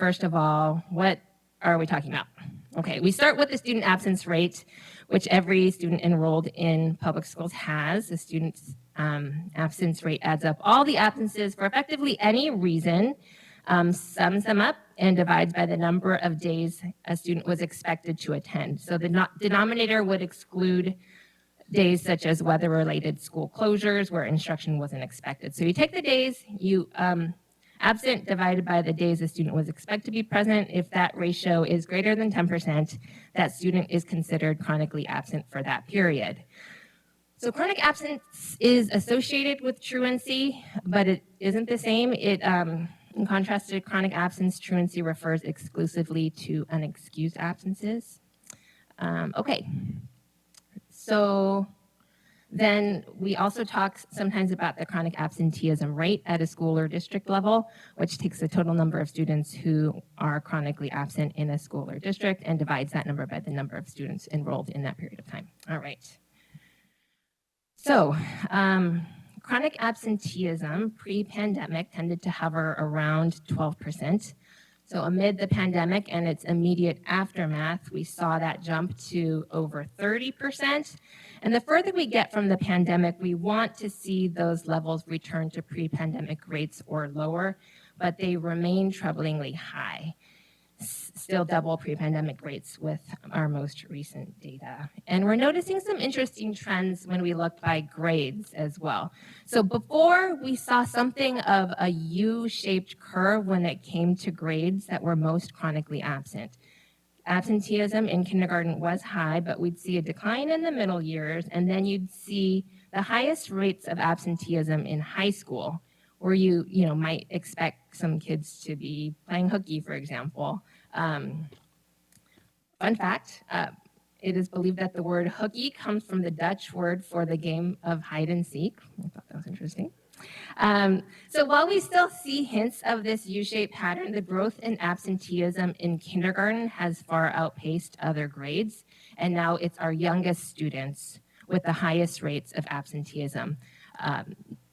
first of all, what are we talking about? Okay, we start with the student absence rate, which every student enrolled in public schools has. The student's absence rate adds up all the absences for effectively any reason, sums them up, and divides by the number of days a student was expected to attend. So the denominator would exclude days such as weather-related school closures where instruction wasn't expected. So you take the days, you absent divided by the days a student was expected to be present. If that ratio is greater than 10%, that student is considered chronically absent for that period. So chronic absence is associated with truancy, but it isn't the same. In contrast to chronic absence, truancy refers exclusively to unexcused absences. Okay, so then we also talk sometimes about the chronic absenteeism rate at a school or district level, which takes the total number of students who are chronically absent in a school or district and divides that number by the number of students enrolled in that period of time. All right. So chronic absenteeism pre-pandemic tended to hover around 12%. So amid the pandemic and its immediate aftermath, we saw that jump to over 30%. And the further we get from the pandemic, we want to see those levels return to pre-pandemic rates or lower, but they remain troublingly high. Still double pre-pandemic rates with our most recent data. And we're noticing some interesting trends when we look by grades as well. So before, we saw something of a U-shaped curve when it came to grades that were most chronically absent. Absenteeism in kindergarten was high, but we'd see a decline in the middle years, and then you'd see the highest rates of absenteeism in high school, where you might expect some kids to be playing hooky, for example. Fun fact, it is believed that the word hooky comes from the Dutch word for the game of hide and seek. I thought that was interesting. So while we still see hints of this U-shaped pattern, the growth in absenteeism in kindergarten has far outpaced other grades, and now it's our youngest students with the highest rates of absenteeism,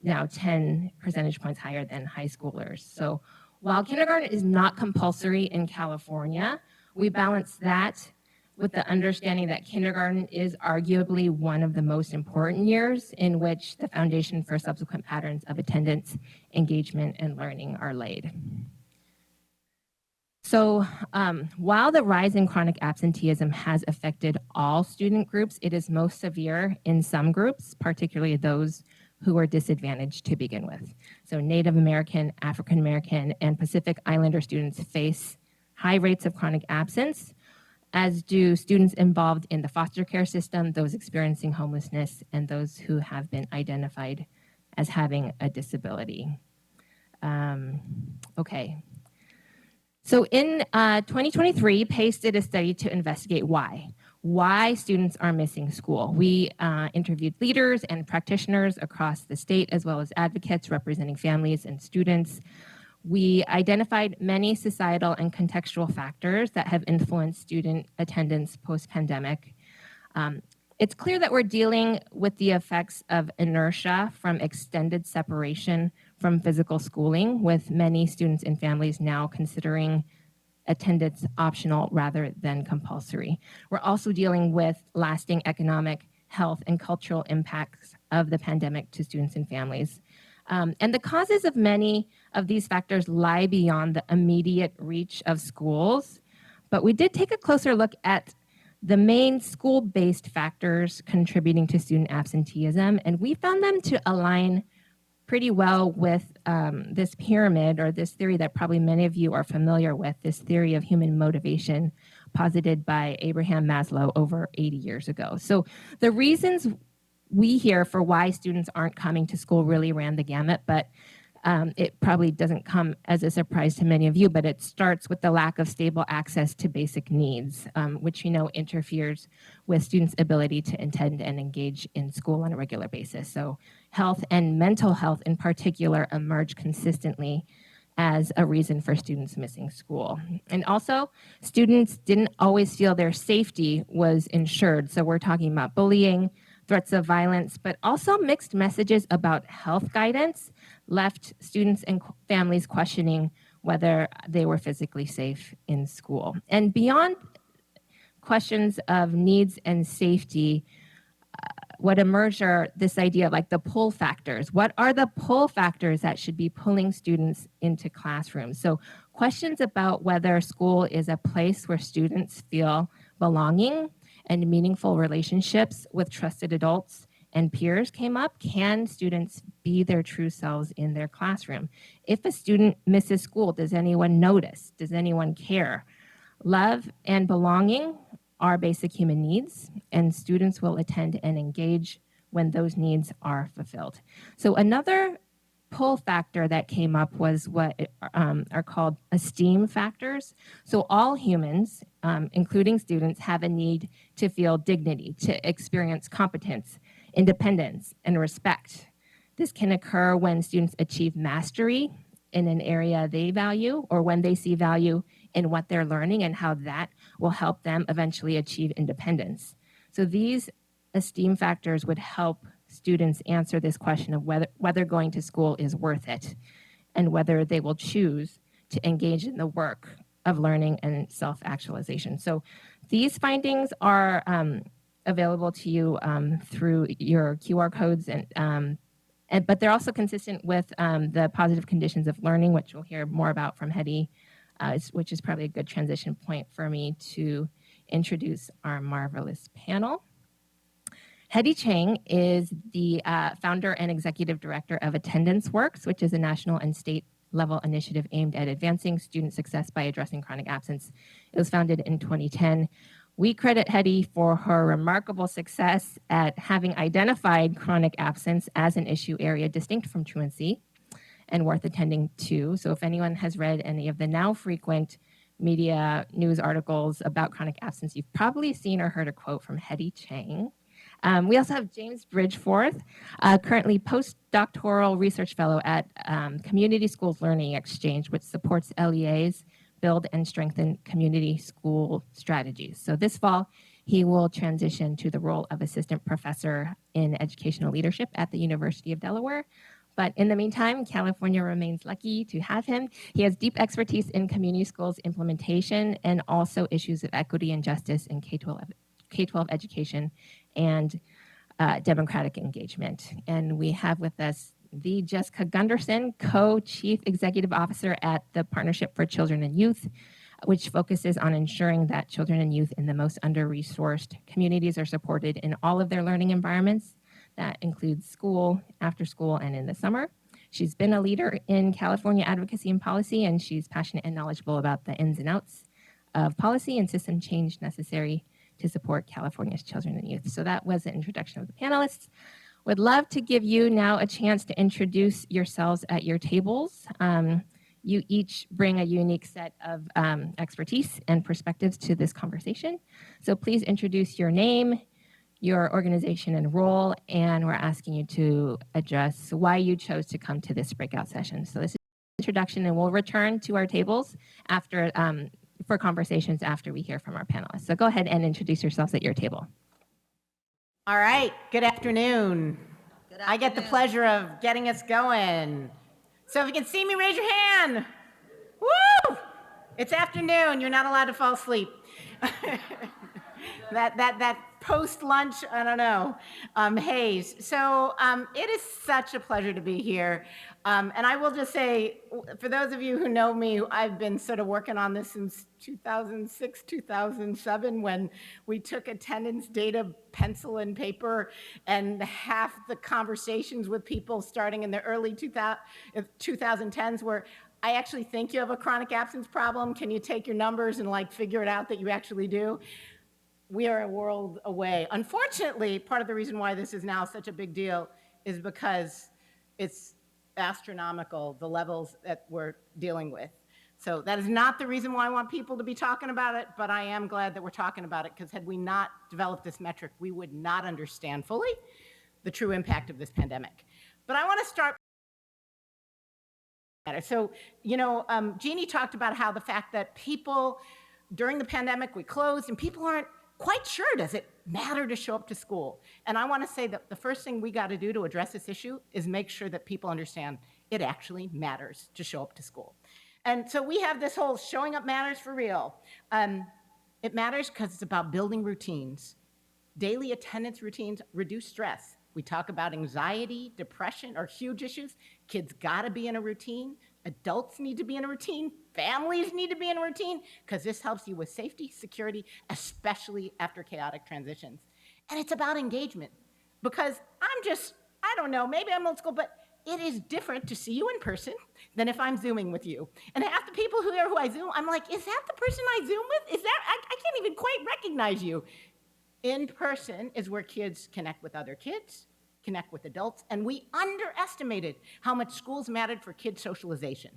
now 10 percentage points higher than high schoolers. So while kindergarten is not compulsory in California, we balance that with the understanding that kindergarten is arguably one of the most important years in which the foundation for subsequent patterns of attendance, engagement, and learning are laid. So while the rise in chronic absenteeism has affected all student groups, it is most severe in some groups, particularly those who are disadvantaged to begin with. So Native American, African American, and Pacific Islander students face high rates of chronic absence, as do students involved in the foster care system, those experiencing homelessness, and those who have been identified as having a disability. Okay. So in 2023, PACE did a study to investigate why students are missing school. We interviewed leaders and practitioners across the state, as well as advocates representing families and students. We identified many societal and contextual factors that have influenced student attendance post-pandemic. It's clear that we're dealing with the effects of inertia from extended separation from physical schooling, with many students and families now considering attendance optional rather than compulsory. We're also dealing with lasting economic, health, and cultural impacts of the pandemic to students and families. And the causes of many of these factors lie beyond the immediate reach of schools, but we did take a closer look at the main school-based factors contributing to student absenteeism, and we found them to align pretty well with this pyramid, or this theory that probably many of you are familiar with, this theory of human motivation posited by Abraham Maslow over 80 years ago. So the reasons we hear for why students aren't coming to school really ran the gamut, but it probably doesn't come as a surprise to many of you, but it starts with the lack of stable access to basic needs, which we know interferes with students' ability to attend and engage in school on a regular basis. So health and mental health in particular emerge consistently as a reason for students missing school. And also, students didn't always feel their safety was ensured. So we're talking about bullying, threats of violence, but also mixed messages about health guidance left students and families questioning whether they were physically safe in school. And beyond questions of needs and safety, what emerged are this idea of like the pull factors. What are the pull factors that should be pulling students into classrooms? So questions about whether school is a place where students feel belonging and meaningful relationships with trusted adults and peers came up. Can students be their true selves in their classroom? If a student misses school, does anyone notice? Does anyone care? Love and belonging are basic human needs, and students will attend and engage when those needs are fulfilled. So another pull factor that came up was what are called esteem factors. So all humans, including students, have a need to feel dignity, to experience competence, independence, and respect. This can occur when students achieve mastery in an area they value, or when they see value in what they're learning and how that will help them eventually achieve independence. So these esteem factors would help students answer this question of whether going to school is worth it and whether they will choose to engage in the work of learning and self-actualization. So these findings are available to you through your QR codes, but they're also consistent with the positive conditions of learning, which we'll hear more about from Hedy, which is probably a good transition point for me to introduce our marvelous panel. Hedy Chang is the founder and executive director of Attendance Works, which is a national and state level initiative aimed at advancing student success by addressing chronic absence. It was founded in 2010. We credit Hedy for her remarkable success at having identified chronic absence as an issue area distinct from truancy and worth attending to. So if anyone has read any of the now frequent media news articles about chronic absence, you've probably seen or heard a quote from Hedy Chang. We also have James Bridgeforth, currently post-doctoral research fellow at Community Schools Learning Exchange, which supports LEAs build and strengthen community school strategies. So this fall, he will transition to the role of assistant professor in educational leadership at the University of Delaware. But in the meantime, California remains lucky to have him. He has deep expertise in community schools implementation and also issues of equity and justice in K-12 education and democratic engagement. And we have with us the Jessica Gunderson, Co-Chief Executive Officer at the Partnership for Children and Youth, which focuses on ensuring that children and youth in the most under-resourced communities are supported in all of their learning environments. That includes school, after school, and in the summer. She's been a leader in California advocacy and policy, and she's passionate and knowledgeable about the ins and outs of policy and system change necessary to support California's children and youth. So that was the introduction of the panelists. Would love to give you now a chance to introduce yourselves at your tables. You each bring a unique set of expertise and perspectives to this conversation. So please introduce your name, your organization and role, and we're asking you to address why you chose to come to this breakout session. So this is introduction, and we'll return to our tables after for conversations after we hear from our panelists. So go ahead and introduce yourselves at your table. All right, good afternoon. I get the pleasure of getting us going. So if you can see me, raise your hand. Woo! It's afternoon, you're not allowed to fall asleep. that post-lunch, I don't know, haze. So it is such a pleasure to be here. And I will just say, for those of you who know me, I've been sort of working on this since 2006, 2007, when we took attendance data, pencil and paper, and half the conversations with people starting in the early 2010s were, I actually think you have a chronic absence problem. Can you take your numbers and like figure it out that you actually do? We are a world away. Unfortunately, part of the reason why this is now such a big deal is because it's astronomical, the levels that we're dealing with. So that is not the reason why I want people to be talking about it, but I am glad that we're talking about it, because had we not developed this metric, we would not understand fully the true impact of this pandemic. But I want to start. So, Jeannie talked about how the fact that people, during the pandemic, we closed, and people aren't quite sure, does it matter to show up to school? And I want to say that the first thing we got to do to address this issue is make sure that people understand it actually matters to show up to school. And so we have this whole showing up matters for real. It matters because it's about building routines. Daily attendance routines reduce stress. We talk about anxiety, depression are huge issues. Kids gotta be in a routine. Adults need to be in a routine. Families need to be in a routine because this helps you with safety, security, especially after chaotic transitions. And it's about engagement because I don't know, maybe I'm old school, but it is different to see you in person than if I'm Zooming with you. And half the people who I Zoom, I'm like, is that the person I Zoom with? I can't even quite recognize you. In person is where kids connect with other kids, connect with adults, and we underestimated how much schools mattered for kids' socialization.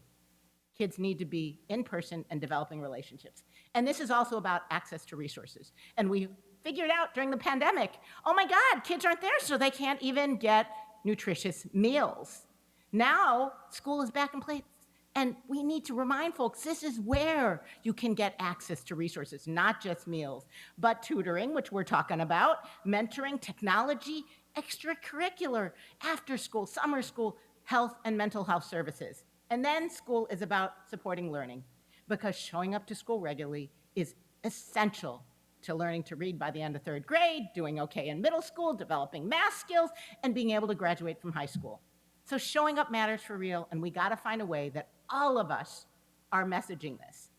Kids need to be in person and developing relationships. And this is also about access to resources. And we figured out during the pandemic, oh my God, kids aren't there, so they can't even get nutritious meals. Now, school is back in place. And we need to remind folks, this is where you can get access to resources, not just meals, but tutoring, which we're talking about, mentoring, technology, extracurricular, after school, summer school, health and mental health services. And then school is about supporting learning, because showing up to school regularly is essential to learning to read by the end of third grade, doing okay in middle school, developing math skills, and being able to graduate from high school. So showing up matters for real, and we gotta find a way that all of us are messaging this.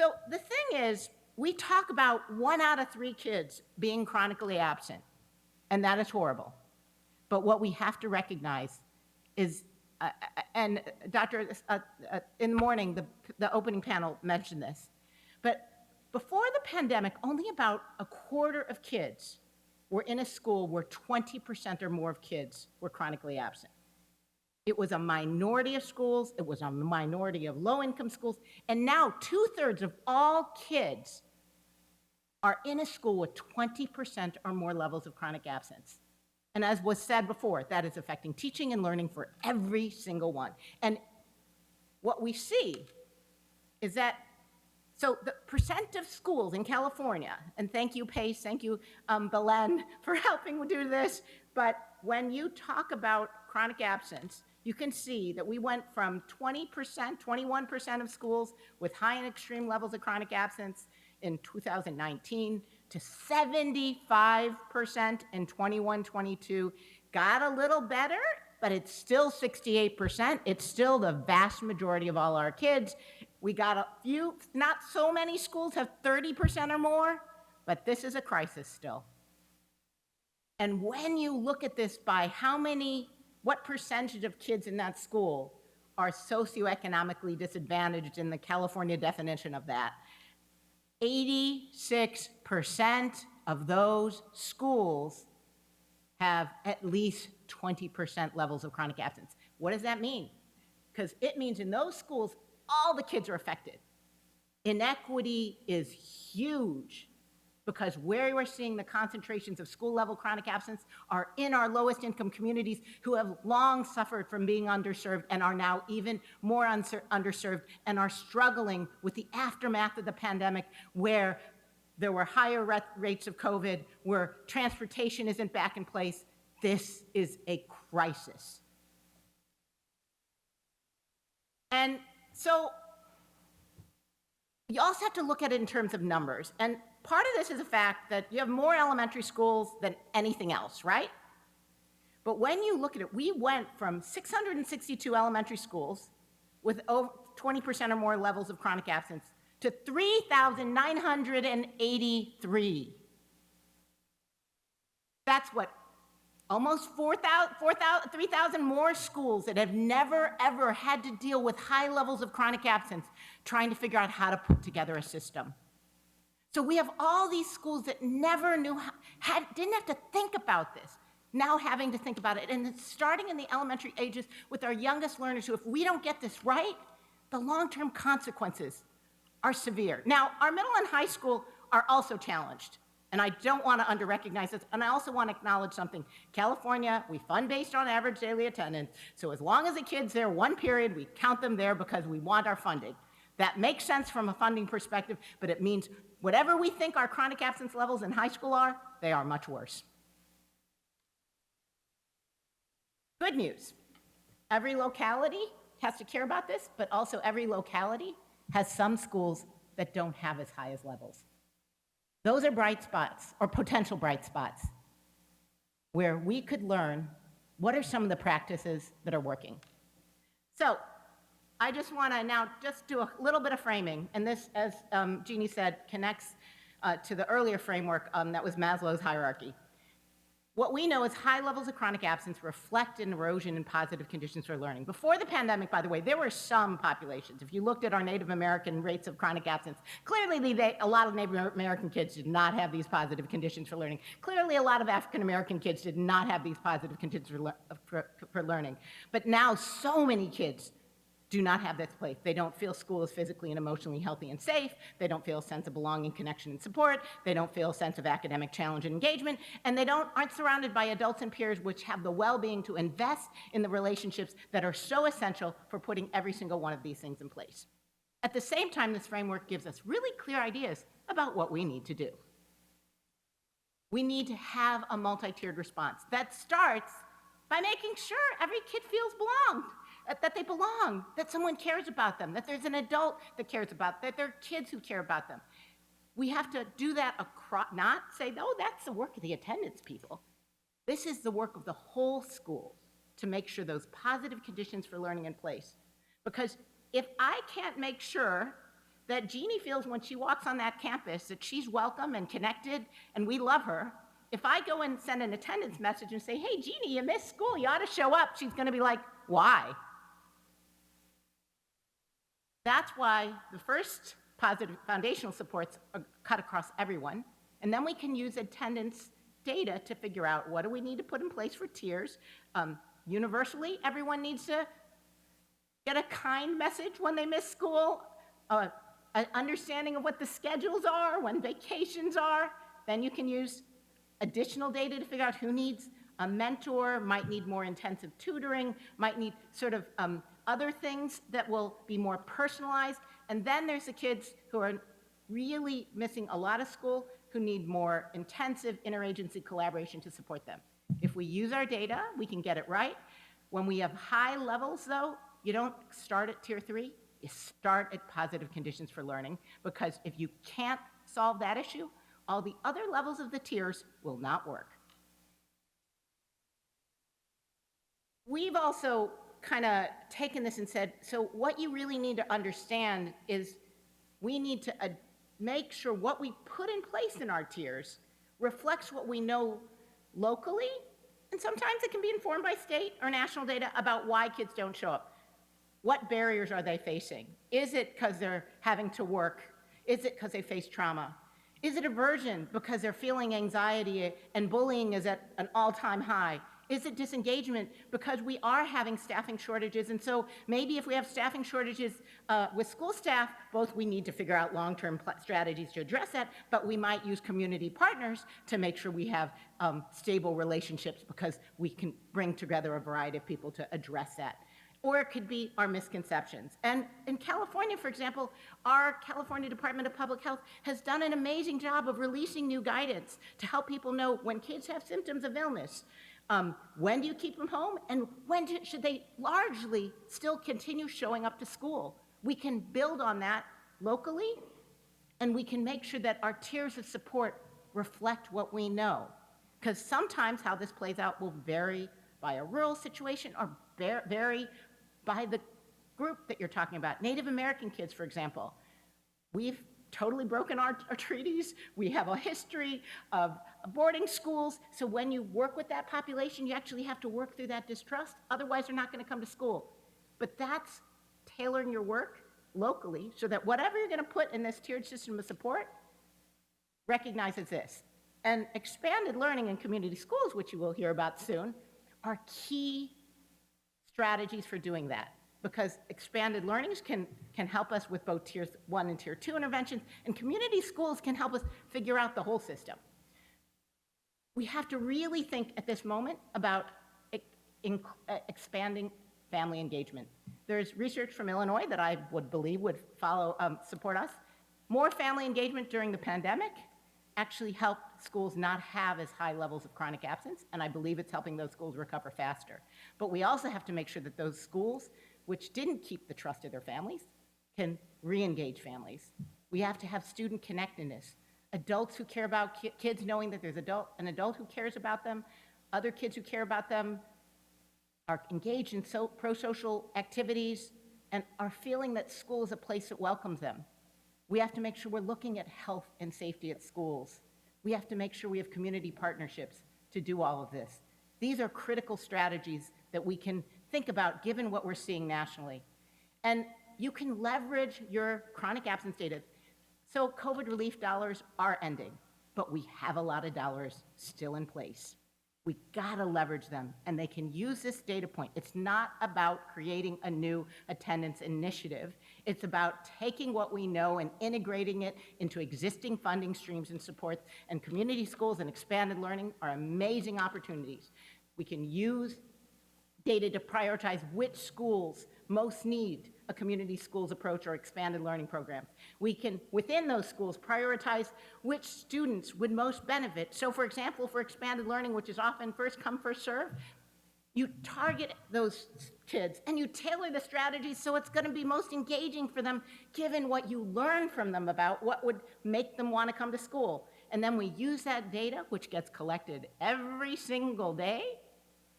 So the thing is, we talk about 1 out of 3 kids being chronically absent, and that is horrible. But what we have to recognize is, and in the morning, the opening panel mentioned this, but before the pandemic, only about a quarter of kids were in a school where 20% or more of kids were chronically absent. It was a minority of schools, it was a minority of low-income schools, and now 2/3 of all kids are in a school with 20% or more levels of chronic absence. And as was said before, that is affecting teaching and learning for every single one. And what we see is that, so the percent of schools in California, and thank you, Pace, thank you, Belen, for helping do this, but when you talk about chronic absence, you can see that we went from 20%, 21% of schools with high and extreme levels of chronic absence in 2019 to 75% in 21-22. Got a little better, but it's still 68%. It's still the vast majority of all our kids. We got a few, not so many schools have 30% or more, but this is a crisis still. And when you look at this by what percentage of kids in that school are socioeconomically disadvantaged in the California definition of that, 86% of those schools have at least 20% levels of chronic absence. What does that mean? Because it means in those schools, all the kids are affected. Inequity is huge, because where we're seeing the concentrations of school-level chronic absence are in our lowest income communities who have long suffered from being underserved and are now even more underserved and are struggling with the aftermath of the pandemic, where there were higher rates of COVID, where transportation isn't back in place. This is a crisis. And so you also have to look at it in terms of numbers. And part of this is the fact that you have more elementary schools than anything else, right? But when you look at it, we went from 662 elementary schools with over 20% or more levels of chronic absence to 3,983. That's what, almost 3,000 more schools that have never, ever had to deal with high levels of chronic absence, trying to figure out how to put together a system. So we have all these schools that never knew, didn't have to think about this, now having to think about it. And it's starting in the elementary ages with our youngest learners who, if we don't get this right, the long-term consequences are severe. Now, our middle and high school are also challenged. And I don't want to under-recognize this, and I also want to acknowledge something. California, we fund based on average daily attendance, so as long as a kid's there one period, we count them there because we want our funding. That makes sense from a funding perspective, but it means whatever we think our chronic absence levels in high school are, they are much worse. Good news. Every locality has to care about this, but also every locality has some schools that don't have as high as levels. Those are bright spots, or potential bright spots, where we could learn what are some of the practices that are working. So I just want to now just do a little bit of framing, and this, as Jeannie said, connects to the earlier framework that was Maslow's hierarchy. What we know is high levels of chronic absence reflect an erosion in positive conditions for learning. Before the pandemic, by the way, there were some populations. If you looked at our Native American rates of chronic absence, clearly a lot of Native American kids did not have these positive conditions for learning. Clearly a lot of African American kids did not have these positive conditions for learning. But now so many kids do not have this place. They don't feel school is physically and emotionally healthy and safe. They don't feel a sense of belonging, connection, and support. They don't feel a sense of academic challenge and engagement. And they aren't surrounded by adults and peers which have the well-being to invest in the relationships that are so essential for putting every single one of these things in place. At the same time, this framework gives us really clear ideas about what we need to do. We need to have a multi-tiered response that starts by making sure every kid feels belonged, that they belong, that someone cares about them, that there's an adult that cares about them, that there are kids who care about them. We have to do that across, not say, oh, that's the work of the attendance people. This is the work of the whole school to make sure those positive conditions for learning in place. Because if I can't make sure that Jeannie feels when she walks on that campus that she's welcome and connected and we love her, if I go and send an attendance message and say, hey, Jeannie, you missed school, you ought to show up, she's gonna be like, why? That's why the first positive foundational supports are cut across everyone, and then we can use attendance data to figure out what do we need to put in place for tiers. Universally, everyone needs to get a kind message when they miss school, an understanding of what the schedules are, when vacations are. Then you can use additional data to figure out who needs a mentor, might need more intensive tutoring, might need sort of other things that will be more personalized. And then there's the kids who are really missing a lot of school, who need more intensive interagency collaboration to support them. If we use our data, we can get it right. When we have high levels, though, you don't start at tier 3, you start at positive conditions for learning, because if you can't solve that issue, all the other levels of the tiers will not work. We've also kind of taken this and said, so what you really need to understand is we need to make sure what we put in place in our tiers reflects what we know locally, and sometimes it can be informed by state or national data about why kids don't show up. What barriers are they facing? Is it because they're having to work? Is it because they face trauma? Is it aversion because they're feeling anxiety and bullying is at an all-time high? Is it disengagement because we are having staffing shortages? And so maybe if we have staffing shortages with school staff, both we need to figure out long-term strategies to address that, but we might use community partners to make sure we have stable relationships because we can bring together a variety of people to address that. Or it could be our misconceptions. And in California, for example, our California Department of Public Health has done an amazing job of releasing new guidance to help people know when kids have symptoms of illness, when do you keep them home, and when should they largely still continue showing up to school? We can build on that locally, and we can make sure that our tiers of support reflect what we know. Because sometimes how this plays out will vary by a rural situation or vary by the group that you're talking about. Native American kids, for example, we've totally broken our treaties. We have a history of boarding schools. So when you work with that population, you actually have to work through that distrust. Otherwise, they're not going to come to school. But that's tailoring your work locally so that whatever you're going to put in this tiered system of support recognizes this. And expanded learning in community schools, which you will hear about soon, are key strategies for doing that, because expanded learnings can help us with both tiers 1 and tier 2 interventions, and community schools can help us figure out the whole system. We have to really think at this moment about expanding family engagement. There's research from Illinois that I would believe would support us. More family engagement during the pandemic actually helped schools not have as high levels of chronic absence, and I believe it's helping those schools recover faster. But we also have to make sure that those schools which didn't keep the trust of their families, can re-engage families. We have to have student connectedness. Adults who care about kids knowing that there's an adult who cares about them, other kids who care about them are engaged in pro-social activities and are feeling that school is a place that welcomes them. We have to make sure we're looking at health and safety at schools. We have to make sure we have community partnerships to do all of this. These are critical strategies that we can think about given what we're seeing nationally. And you can leverage your chronic absence data. So COVID relief dollars are ending, but we have a lot of dollars still in place. We gotta leverage them, and they can use this data point. It's not about creating a new attendance initiative. It's about taking what we know and integrating it into existing funding streams and supports, and community schools and expanded learning are amazing opportunities. We can use data to prioritize which schools most need a community schools approach or expanded learning program. We can, within those schools, prioritize which students would most benefit. So for example, for expanded learning, which is often first come, first serve, you target those kids and you tailor the strategies so it's gonna be most engaging for them given what you learn from them about what would make them wanna come to school. And then we use that data, which gets collected every single day,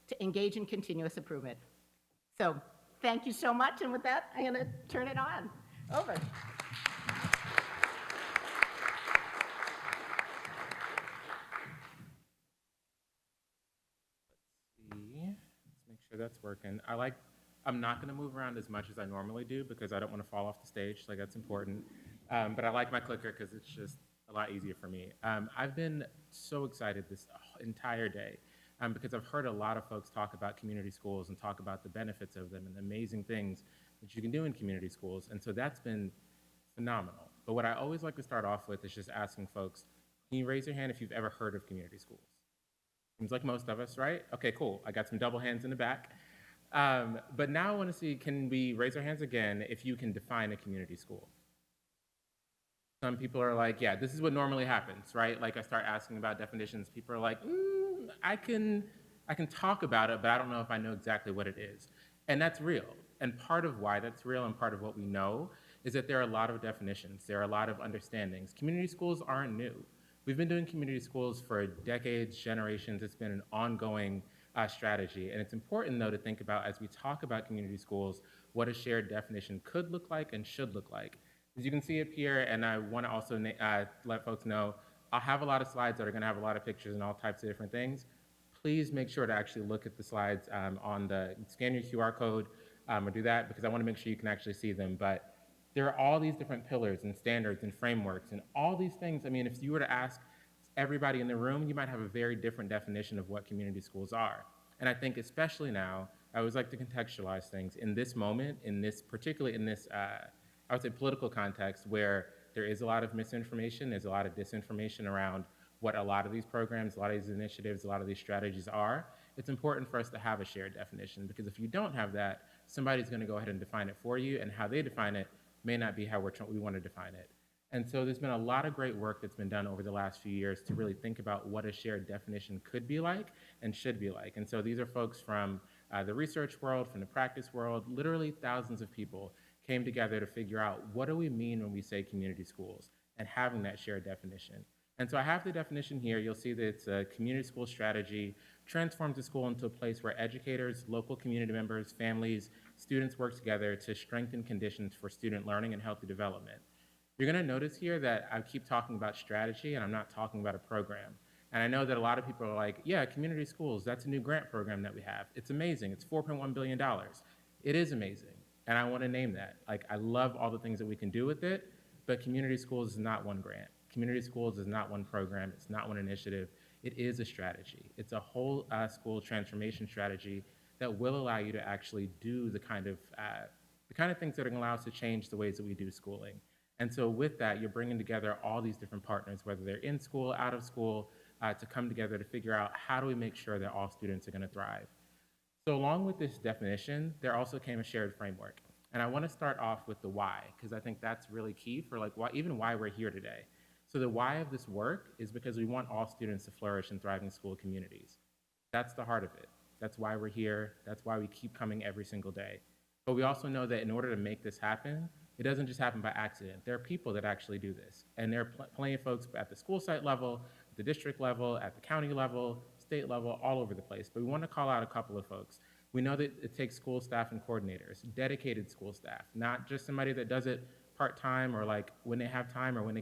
to engage in continuous improvement. So thank you so much, and with that, I'm gonna turn it on. Over. Let's make sure that's working. I'm not gonna move around as much as I normally do because I don't wanna fall off the stage, like that's important. But I like my clicker because it's just a lot easier for me. I've been so excited this entire day. Because I've heard a lot of folks talk about community schools and talk about the benefits of them and the amazing things that you can do in community schools. And so that's been phenomenal. But what I always like to start off with is just asking folks, can you raise your hand if you've ever heard of community schools? Seems like most of us, right? Okay, cool. I got some double hands in the back. But now I want to see, can we raise our hands again if you can define a community school? Some people are like, yeah, this is what normally happens, right? Like I start asking about definitions. People are like, I can talk about it, but I don't know if I know exactly what it is. And that's real. And part of why that's real and part of what we know is that there are a lot of definitions. There are a lot of understandings. Community schools aren't new. We've been doing community schools for decades, generations. It's been an ongoing strategy. And it's important, though, to think about as we talk about community schools, what a shared definition could look like and should look like. As you can see up here, and I want to also let folks know, I'll have a lot of slides that are going to have a lot of pictures and all types of different things. Please make sure to actually look at the slides scan your QR code or do that because I want to make sure you can actually see them. But there are all these different pillars and standards and frameworks and all these things. I mean, if you were to ask everybody in the room, you might have a very different definition of what community schools are. And I think especially now, I always like to contextualize things in this moment, particularly in this, I would say political context where there is a lot of misinformation, there's a lot of disinformation around what a lot of these programs, a lot of these initiatives, a lot of these strategies are. It's important for us to have a shared definition because if you don't have that, somebody's gonna go ahead and define it for you, and how they define it may not be how we wanna define it. And so there's been a lot of great work that's been done over the last few years to really think about what a shared definition could be like and should be like. And so these are folks from the research world, from the practice world, literally thousands of people came together to figure out what do we mean when we say community schools and having that shared definition. And so I have the definition here. You'll see that it's a community school strategy, transforms the school into a place where educators, local community members, families, students work together to strengthen conditions for student learning and healthy development. You're gonna notice here that I keep talking about strategy and I'm not talking about a program. And I know that a lot of people are like, yeah, community schools, that's a new grant program that we have. It's amazing, it's $4.1 billion. It is amazing. And I want to name that. Like, I love all the things that we can do with it, but community schools is not one grant. Community schools is not one program. It's not one initiative. It is a strategy. It's a whole school transformation strategy that will allow you to actually do the kind of things that are going to allow us to change the ways that we do schooling. And so with that, you're bringing together all these different partners, whether they're in school, out of school, to come together to figure out how do we make sure that all students are going to thrive. So along with this definition, there also came a shared framework. And I want to start off with the why, because I think that's really key for why we're here today. So the why of this work is because we want all students to flourish in thriving school communities. That's the heart of it. That's why we're here. That's why we keep coming every single day. But we also know that in order to make this happen, it doesn't just happen by accident. There are people that actually do this. And there are plenty of folks at the school site level, at the district level, at the county level, state level, all over the place. But we want to call out a couple of folks. We know that it takes school staff and coordinators, dedicated school staff, not just somebody that does it part-time or like when they have time or when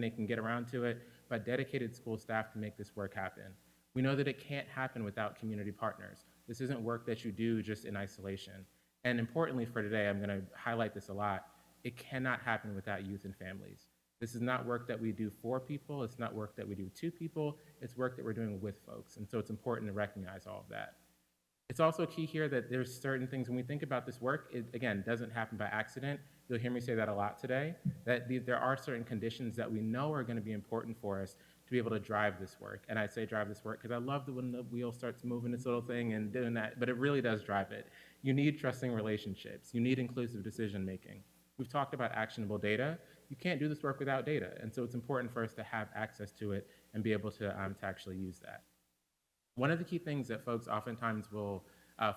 they can get around to it, but dedicated school staff to make this work happen. We know that it can't happen without community partners. This isn't work that you do just in isolation. And importantly for today, I'm gonna highlight this a lot, it cannot happen without youth and families. This is not work that we do for people, it's not work that we do to people, it's work that we're doing with folks. And so it's important to recognize all of that. It's also key here that there's certain things when we think about this work, it again doesn't happen by accident. You'll hear me say that a lot today, that there are certain conditions that we know are gonna be important for us to be able to drive this work. And I say drive this work because I love when the wheel starts moving this little thing and doing that, but it really does drive it. You need trusting relationships. You need inclusive decision making. We've talked about actionable data. You can't do this work without data. And so it's important for us to have access to it and be able to actually use that. One of the key things that folks oftentimes will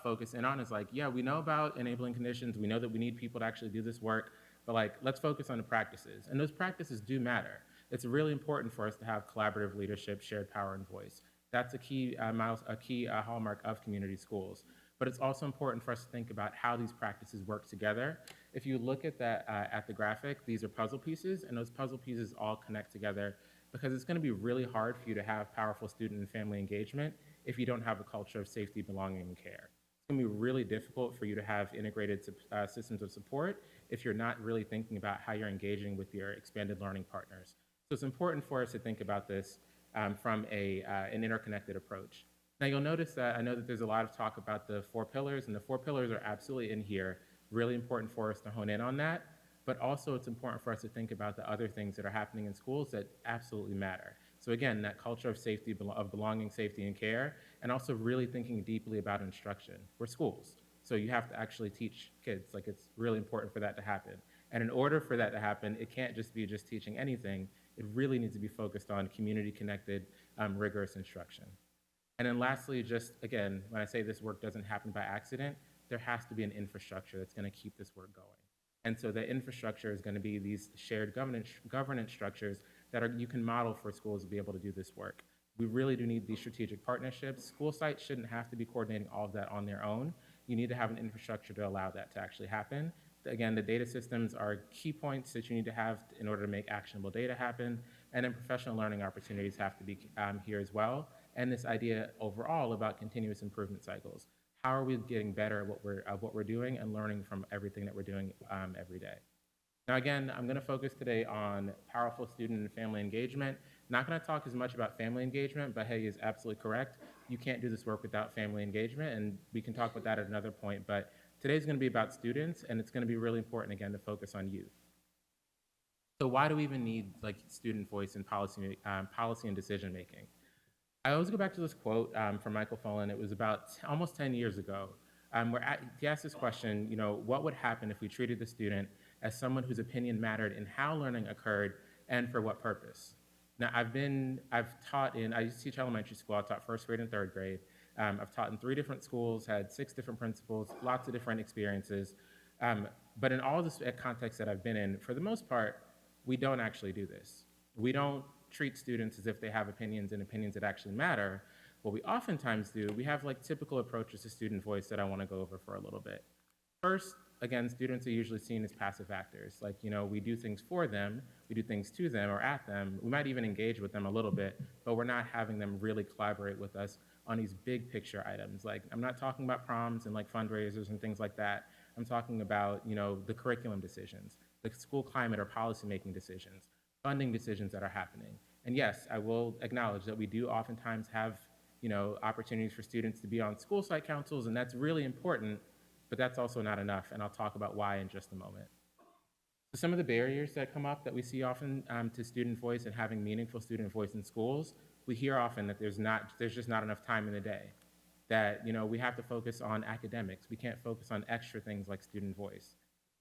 focus in on is like, yeah, we know about enabling conditions. We know that we need people to actually do this work, but like, let's focus on the practices. And those practices do matter. It's really important for us to have collaborative leadership, shared power, and voice. That's a key hallmark of community schools. But it's also important for us to think about how these practices work together. If you look at that at the graphic, these are puzzle pieces, and those puzzle pieces all connect together because it's going to be really hard for you to have powerful student and family engagement if you don't have a culture of safety, belonging, and care. It's going to be really difficult for you to have integrated systems of support if you're not really thinking about how you're engaging with your expanded learning partners. So it's important for us to think about this from an interconnected approach. Now you'll notice that I know that there's a lot of talk about the 4 pillars, and the 4 pillars are absolutely in here. Really important for us to hone in on that, but also it's important for us to think about the other things that are happening in schools that absolutely matter. So again, that culture of safety, of belonging, safety, and care, and also really thinking deeply about instruction. We're schools, so you have to actually teach kids. Like, it's really important for that to happen. And in order for that to happen, it can't just be just teaching anything. It really needs to be focused on community-connected, rigorous instruction. And then lastly, just again, when I say this work doesn't happen by accident, there has to be an infrastructure that's going to keep this work going. And so the infrastructure is going to be these shared governance structures that you can model for schools to be able to do this work. We really do need these strategic partnerships. School sites shouldn't have to be coordinating all of that on their own. You need to have an infrastructure to allow that to actually happen. Again, the data systems are key points that you need to have in order to make actionable data happen. And then professional learning opportunities have to be here as well. And this idea overall about continuous improvement cycles. How are we getting better at what we're doing and learning from everything that we're doing every day? Now again, I'm gonna focus today on powerful student and family engagement. Not gonna talk as much about family engagement, but Hedy is absolutely correct. You can't do this work without family engagement, and we can talk about that at another point, but today's gonna be about students, and it's gonna be really important, again, to focus on youth. So why do we even need like student voice in policy and decision making? I always go back to this quote from Michael Fullen. It was about almost 10 years ago, where he asked this question, what would happen if we treated the student as someone whose opinion mattered in how learning occurred and for what purpose? Now, I used to teach elementary school. I taught first grade and third grade. I've taught in 3 different schools, had 6 different principals, lots of different experiences. But in all this context that I've been in, for the most part, we don't actually do this. We don't treat students as if they have opinions and opinions that actually matter. What we oftentimes do, we have like typical approaches to student voice that I want to go over for a little bit. First, again, students are usually seen as passive actors. Like, we do things for them, we do things to them or at them. We might even engage with them a little bit, but we're not having them really collaborate with us on these big picture items. Like, I'm not talking about proms and like fundraisers and things like that. I'm talking about, the curriculum decisions, the school climate or policymaking decisions, funding decisions that are happening. And yes, I will acknowledge that we do oftentimes have, opportunities for students to be on school site councils, and that's really important, but that's also not enough, and I'll talk about why in just a moment. So some of the barriers that come up that we see often to student voice and having meaningful student voice in schools, we hear often that there's just not enough time in the day, that we have to focus on academics, we can't focus on extra things like student voice,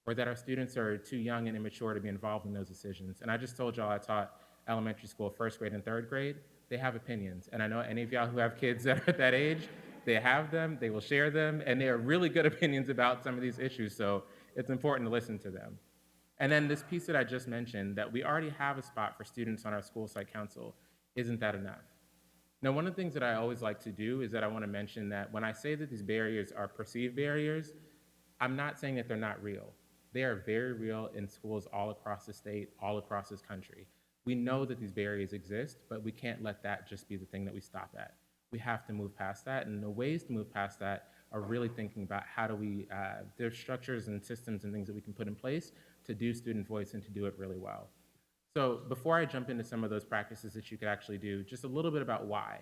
or that our students are too young and immature to be involved in those decisions. And I just told y'all I taught elementary school, first grade and third grade. They have opinions. And I know any of y'all who have kids that are at that age, they have them, they will share them, and they are really good opinions about some of these issues, so it's important to listen to them. And then this piece that I just mentioned, that we already have a spot for students on our school site council, isn't that enough? Now, one of the things that I always like to do is that I want to mention that when I say that these barriers are perceived barriers, I'm not saying that they're not real. They are very real in schools all across the state, all across this country. We know that these barriers exist, but we can't let that just be the thing that we stop at. We have to move past that, and the ways to move past that are really thinking about how do we, there's structures and systems and things that we can put in place to do student voice and to do it really well. So before I jump into some of those practices that you could actually do, just a little bit about why.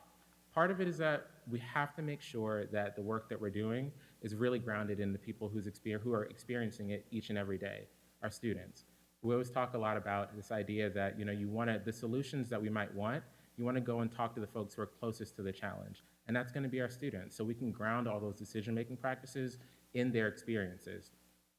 Part of it is that we have to make sure that the work that we're doing is really grounded in the people who are experiencing it each and every day, our students. We always talk a lot about this idea that the solutions that we might want, you want to go and talk to the folks who are closest to the challenge, and that's going to be our students. So we can ground all those decision-making practices in their experiences.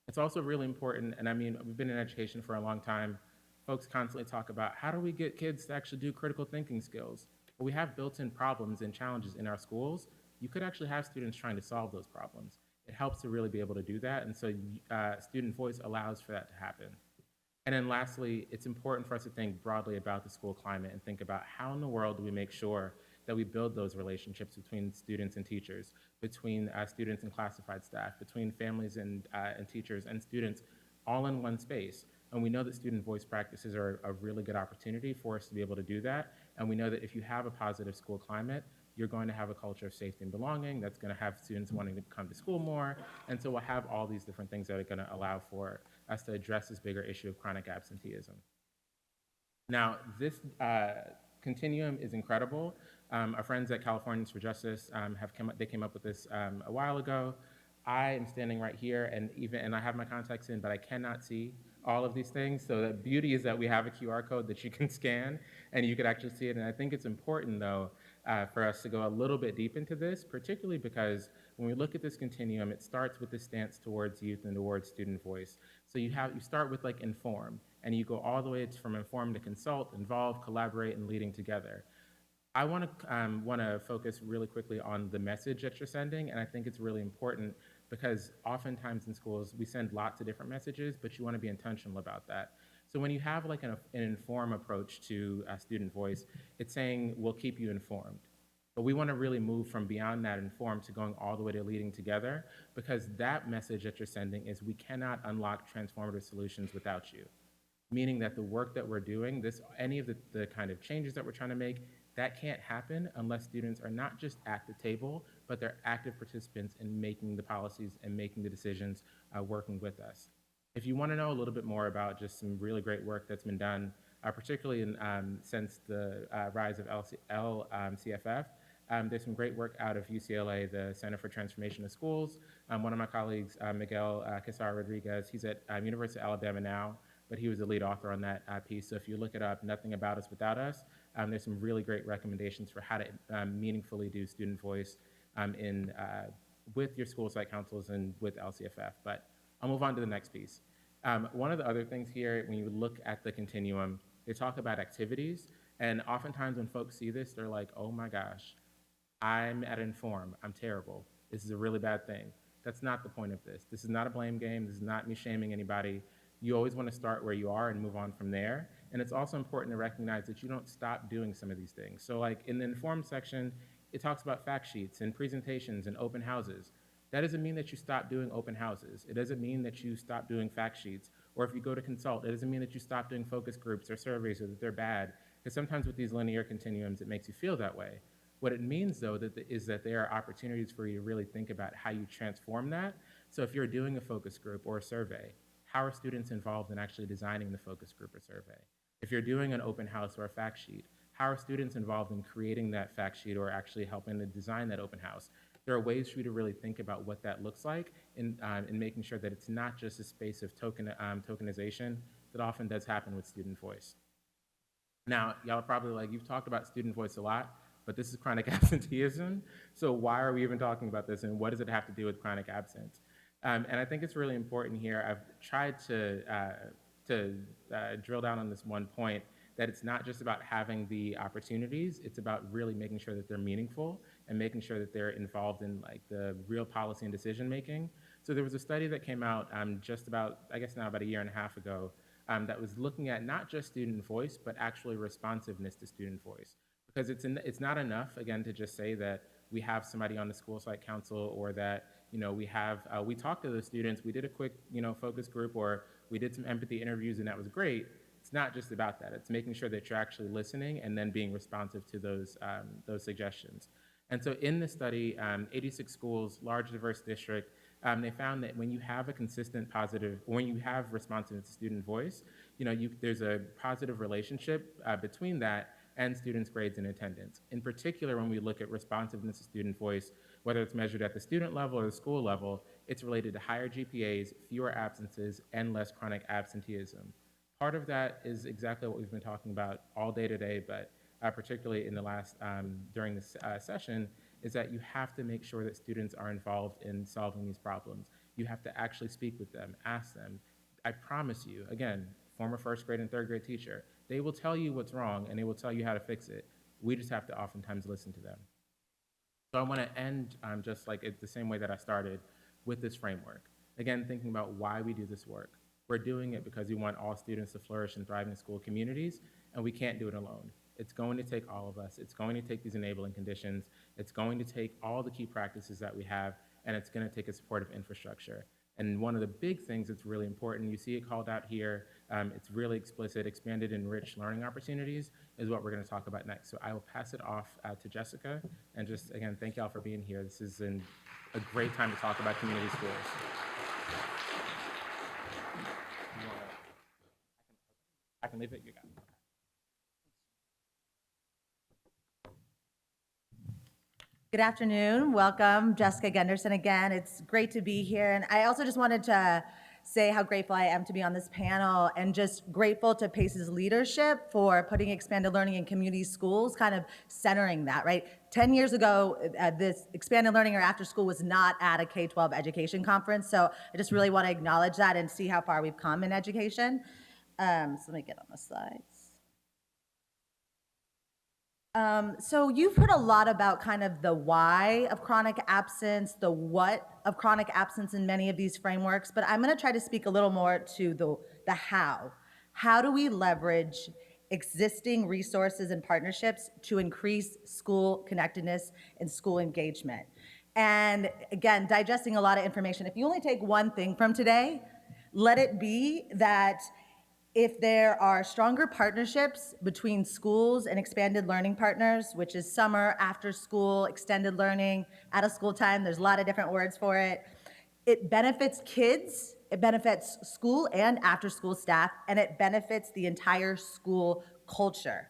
It's also really important, and I mean, we've been in education for a long time. Folks constantly talk about how do we get kids to actually do critical thinking skills? Well, we have built-in problems and challenges in our schools. You could actually have students trying to solve those problems. It helps to really be able to do that, and so student voice allows for that to happen. And then lastly, it's important for us to think broadly about the school climate and think about how in the world do we make sure that we build those relationships between students and teachers, between students and classified staff, between families and teachers and students, all in one space. And we know that student voice practices are a really good opportunity for us to be able to do that. And we know that if you have a positive school climate, you're going to have a culture of safety and belonging that's going to have students wanting to come to school more. And so we'll have all these different things that are going to allow for us to address this bigger issue of chronic absenteeism. Now, this continuum is incredible. Our friends at Californians for Justice came up with this a while ago. I am standing right here, and I have my contacts in, but I cannot see all of these things. So the beauty is that we have a QR code that you can scan, and you could actually see it. And I think it's important, though, for us to go a little bit deep into this, particularly because when we look at this continuum, it starts with this stance towards youth and towards student voice. So you start with like inform, and you go all the way from inform to consult, involve, collaborate, and leading together. I want to focus really quickly on the message that you're sending, and I think it's really important because oftentimes in schools we send lots of different messages, but you want to be intentional about that. So when you have like an inform approach to student voice, it's saying we'll keep you informed. But we want to really move from beyond that inform to going all the way to leading together, because that message that you're sending is we cannot unlock transformative solutions without you. Meaning that the work that we're doing, any of the kind of changes that we're trying to make, that can't happen unless students are not just at the table, but they're active participants in making the policies and making the decisions, working with us. If you want to know a little bit more about just some really great work that's been done, particularly since the rise of LCFF, there's some great work out of UCLA, the Center for Transformation of Schools. One of my colleagues, Miguel Quesada Rodriguez, he's at University of Alabama now, but he was the lead author on that piece. So if you look it up, Nothing About Us Without Us, there's some really great recommendations for how to meaningfully do student voice with your school site councils and with LCFF. But I'll move on to the next piece. One of the other things here, when you look at the continuum, they talk about activities, and oftentimes when folks see this, they're like, oh my gosh, I'm at Inform, I'm terrible. This is a really bad thing. That's not the point of this. This is not a blame game. This is not me shaming anybody. You always want to start where you are and move on from there. And it's also important to recognize that you don't stop doing some of these things. So like in the Inform section, it talks about fact sheets and presentations and open houses. That doesn't mean that you stop doing open houses. It doesn't mean that you stop doing fact sheets. Or if you go to consult, it doesn't mean that you stop doing focus groups or surveys or that they're bad. Because sometimes with these linear continuums, it makes you feel that way. What it means, though, is that there are opportunities for you to really think about how you transform that. So if you're doing a focus group or a survey, how are students involved in actually designing the focus group or survey? If you're doing an open house or a fact sheet, how are students involved in creating that fact sheet or actually helping to design that open house? There are ways for you to really think about what that looks like in making sure that it's not just a space of tokenization that often does happen with student voice. Now, y'all are probably like, you've talked about student voice a lot, but this is chronic absenteeism. So why are we even talking about this, and what does it have to do with chronic absence? And I think it's really important here. I've tried to drill down on this one point, that it's not just about having the opportunities, it's about really making sure that they're meaningful and making sure that they're involved in like the real policy and decision making. So there was a study that came out just about, I guess now about a year and a half ago, that was looking at not just student voice, but actually responsiveness to student voice. Because it's not enough, again, to just say that we have somebody on the school site council, or that we talked to the students, we did a quick focus group, or we did some empathy interviews, and that was great. It's not just about that. It's making sure that you're actually listening and then being responsive to those suggestions. And so in this study, 86 schools, large diverse district, they found that when you have a consistent positive, when you have responsiveness to student voice, there's a positive relationship between that and students' grades and attendance. In particular, when we look at responsiveness to student voice, whether it's measured at the student level or the school level, it's related to higher GPAs, fewer absences, and less chronic absenteeism. Part of that is exactly what we've been talking about all day today, but particularly in the last, during this session, is that you have to make sure that students are involved in solving these problems. You have to actually speak with them, ask them. I promise you, again, former first grade and third grade teacher, they will tell you what's wrong and they will tell you how to fix it. We just have to oftentimes listen to them. So I want to end just like the same way that I started, with this framework. Again, thinking about why we do this work. We're doing it because we want all students to flourish and thrive in school communities, and we can't do it alone. It's going to take all of us. It's going to take these enabling conditions. It's going to take all the key practices that we have, and it's going to take a supportive infrastructure. And one of the big things that's really important, you see it called out here, it's really explicit, expanded and rich learning opportunities is what we're going to talk about next. So I will pass it off to Jessica, and just, again, thank y'all for being here. This is a great time to talk about community schools. I can leave it, you got it. Good afternoon. Welcome, Jessica Gunderson again. It's great to be here. And I also just wanted to say how grateful I am to be on this panel, and just grateful to PACE's leadership for putting expanded learning in community schools, kind of centering that, right? 10 years ago, this expanded learning or after school was not at a K-12 education conference. So I just really want to acknowledge that and see how far we've come in education. So let me get on the slides. So you've heard a lot about kind of the why of chronic absence, the what of chronic absence in many of these frameworks, but I'm going to try to speak a little more to the how. How do we leverage existing resources and partnerships to increase school connectedness and school engagement? And again, digesting a lot of information. If you only take one thing from today, let it be that if there are stronger partnerships between schools and expanded learning partners, which is summer, after school, extended learning, out of school time, there's a lot of different words for it. It benefits kids, it benefits school and after school staff, and it benefits the entire school culture.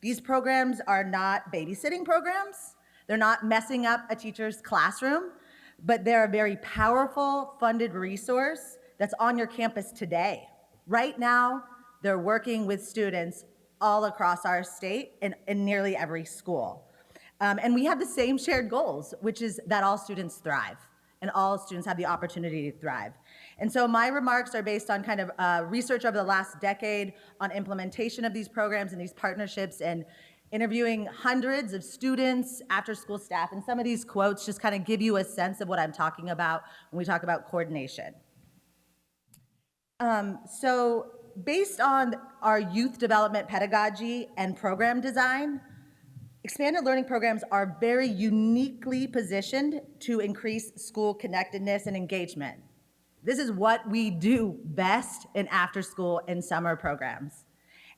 These programs are not babysitting programs. They're not messing up a teacher's classroom, but they're a very powerful funded resource that's on your campus today. Right now, they're working with students all across our state in nearly every school. And we have the same shared goals, which is that all students thrive and all students have the opportunity to thrive. And so my remarks are based on kind of research over the last decade on implementation of these programs and these partnerships, and interviewing hundreds of students, after-school staff, and some of these quotes just kind of give you a sense of what I'm talking about when we talk about coordination. So based on our youth development pedagogy and program design, expanded learning programs are very uniquely positioned to increase school connectedness and engagement. This is what we do best in after-school and summer programs.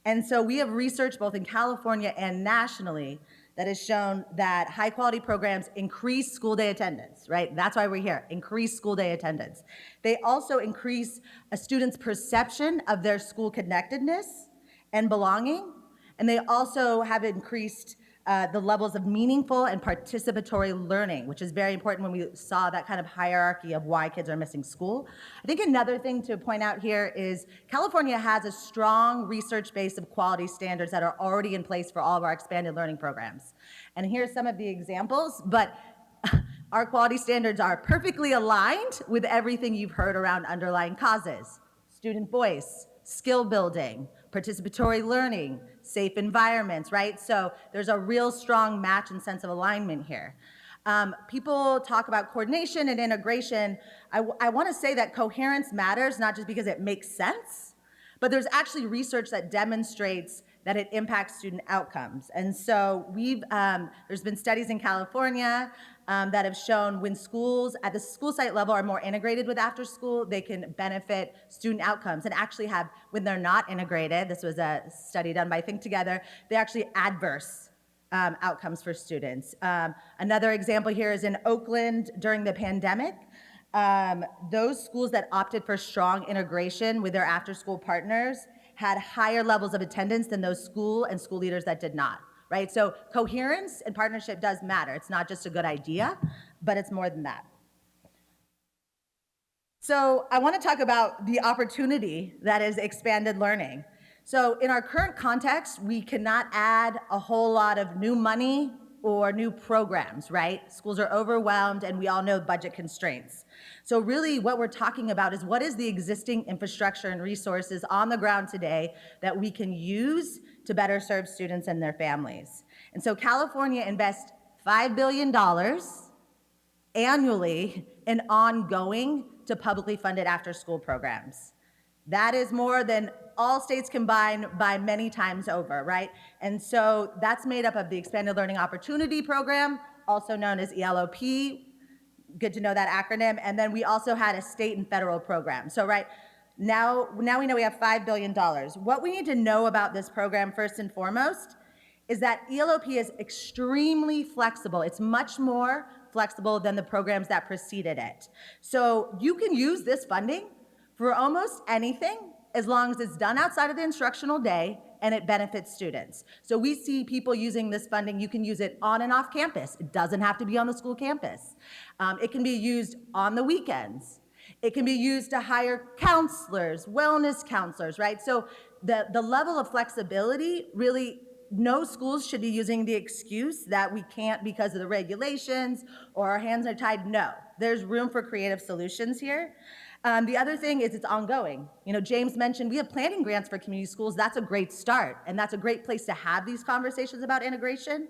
And so we have research both in California and nationally that has shown that high-quality programs increase school day attendance, right? That's why we're here, increase school day attendance. They also increase a student's perception of their school connectedness and belonging, and they also have increased the levels of meaningful and participatory learning, which is very important when we saw that kind of hierarchy of why kids are missing school. I think another thing to point out here is California has a strong research base of quality standards that are already in place for all of our expanded learning programs. And here's some of the examples, but our quality standards are perfectly aligned with everything you've heard around underlying causes: student voice, skill building, participatory learning, safe environments, right? So there's a real strong match and sense of alignment here. People talk about coordination and integration. I want to say that coherence matters, not just because it makes sense, but there's actually research that demonstrates that it impacts student outcomes. And so there's been studies in California that have shown when schools at the school site level are more integrated with after school, they can benefit student outcomes, and actually have, when they're not integrated, this was a study done by Think Together, they actually adverse outcomes for students. Another example here is in Oakland during the pandemic. Those schools that opted for strong integration with their after-school partners had higher levels of attendance than those school leaders that did not, right? So coherence and partnership does matter. It's not just a good idea, but it's more than that. So I want to talk about the opportunity that is expanded learning. So in our current context, we cannot add a whole lot of new money or new programs, right? Schools are overwhelmed, and we all know budget constraints. So really what we're talking about is what is the existing infrastructure and resources on the ground today that we can use to better serve students and their families. And so California invests $5 billion annually in ongoing to publicly funded after-school programs. That is more than all states combined by many times over, right? And so that's made up of the Expanded Learning Opportunity Program, also known as ELOP. Good to know that acronym. And then we also had a state and federal program. So right now we know we have $5 billion. What we need to know about this program first and foremost is that ELOP is extremely flexible. It's much more flexible than the programs that preceded it. So you can use this funding for almost anything as long as it's done outside of the instructional day and it benefits students. So we see people using this funding. You can use it on and off campus. It doesn't have to be on the school campus. It can be used on the weekends. It can be used to hire counselors, wellness counselors, right? So the level of flexibility, really, no schools should be using the excuse that we can't because of the regulations or our hands are tied. No, there's room for creative solutions here. The other thing is it's ongoing. You know, James mentioned we have planning grants for community schools. That's a great start, and that's a great place to have these conversations about integration.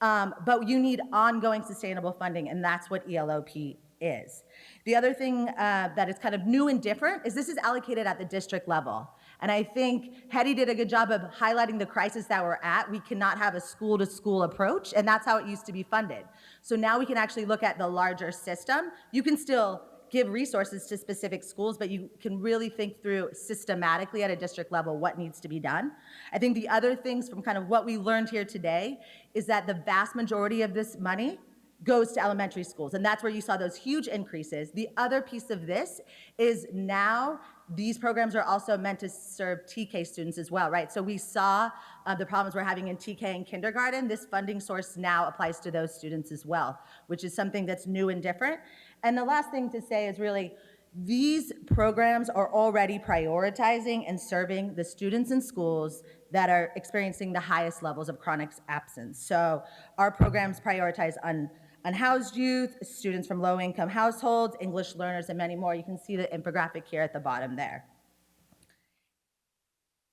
But you need ongoing sustainable funding, and that's what ELOP is. The other thing that is kind of new and different is this is allocated at the district level. And I think Hedy did a good job of highlighting the crisis that we're at. We cannot have a school-to-school approach, and that's how it used to be funded. So now we can actually look at the larger system. You can still give resources to specific schools, but you can really think through systematically at a district level what needs to be done. I think the other things from kind of what we learned here today is that the vast majority of this money goes to elementary schools, and that's where you saw those huge increases. The other piece of this is now these programs are also meant to serve TK students as well, right? So we saw the problems we're having in TK and kindergarten. This funding source now applies to those students as well, which is something that's new and different. And the last thing to say is really, these programs are already prioritizing and serving the students in schools that are experiencing the highest levels of chronic absence. So our programs prioritize unhoused youth, students from low-income households, English learners, and many more. You can see the infographic here at the bottom there.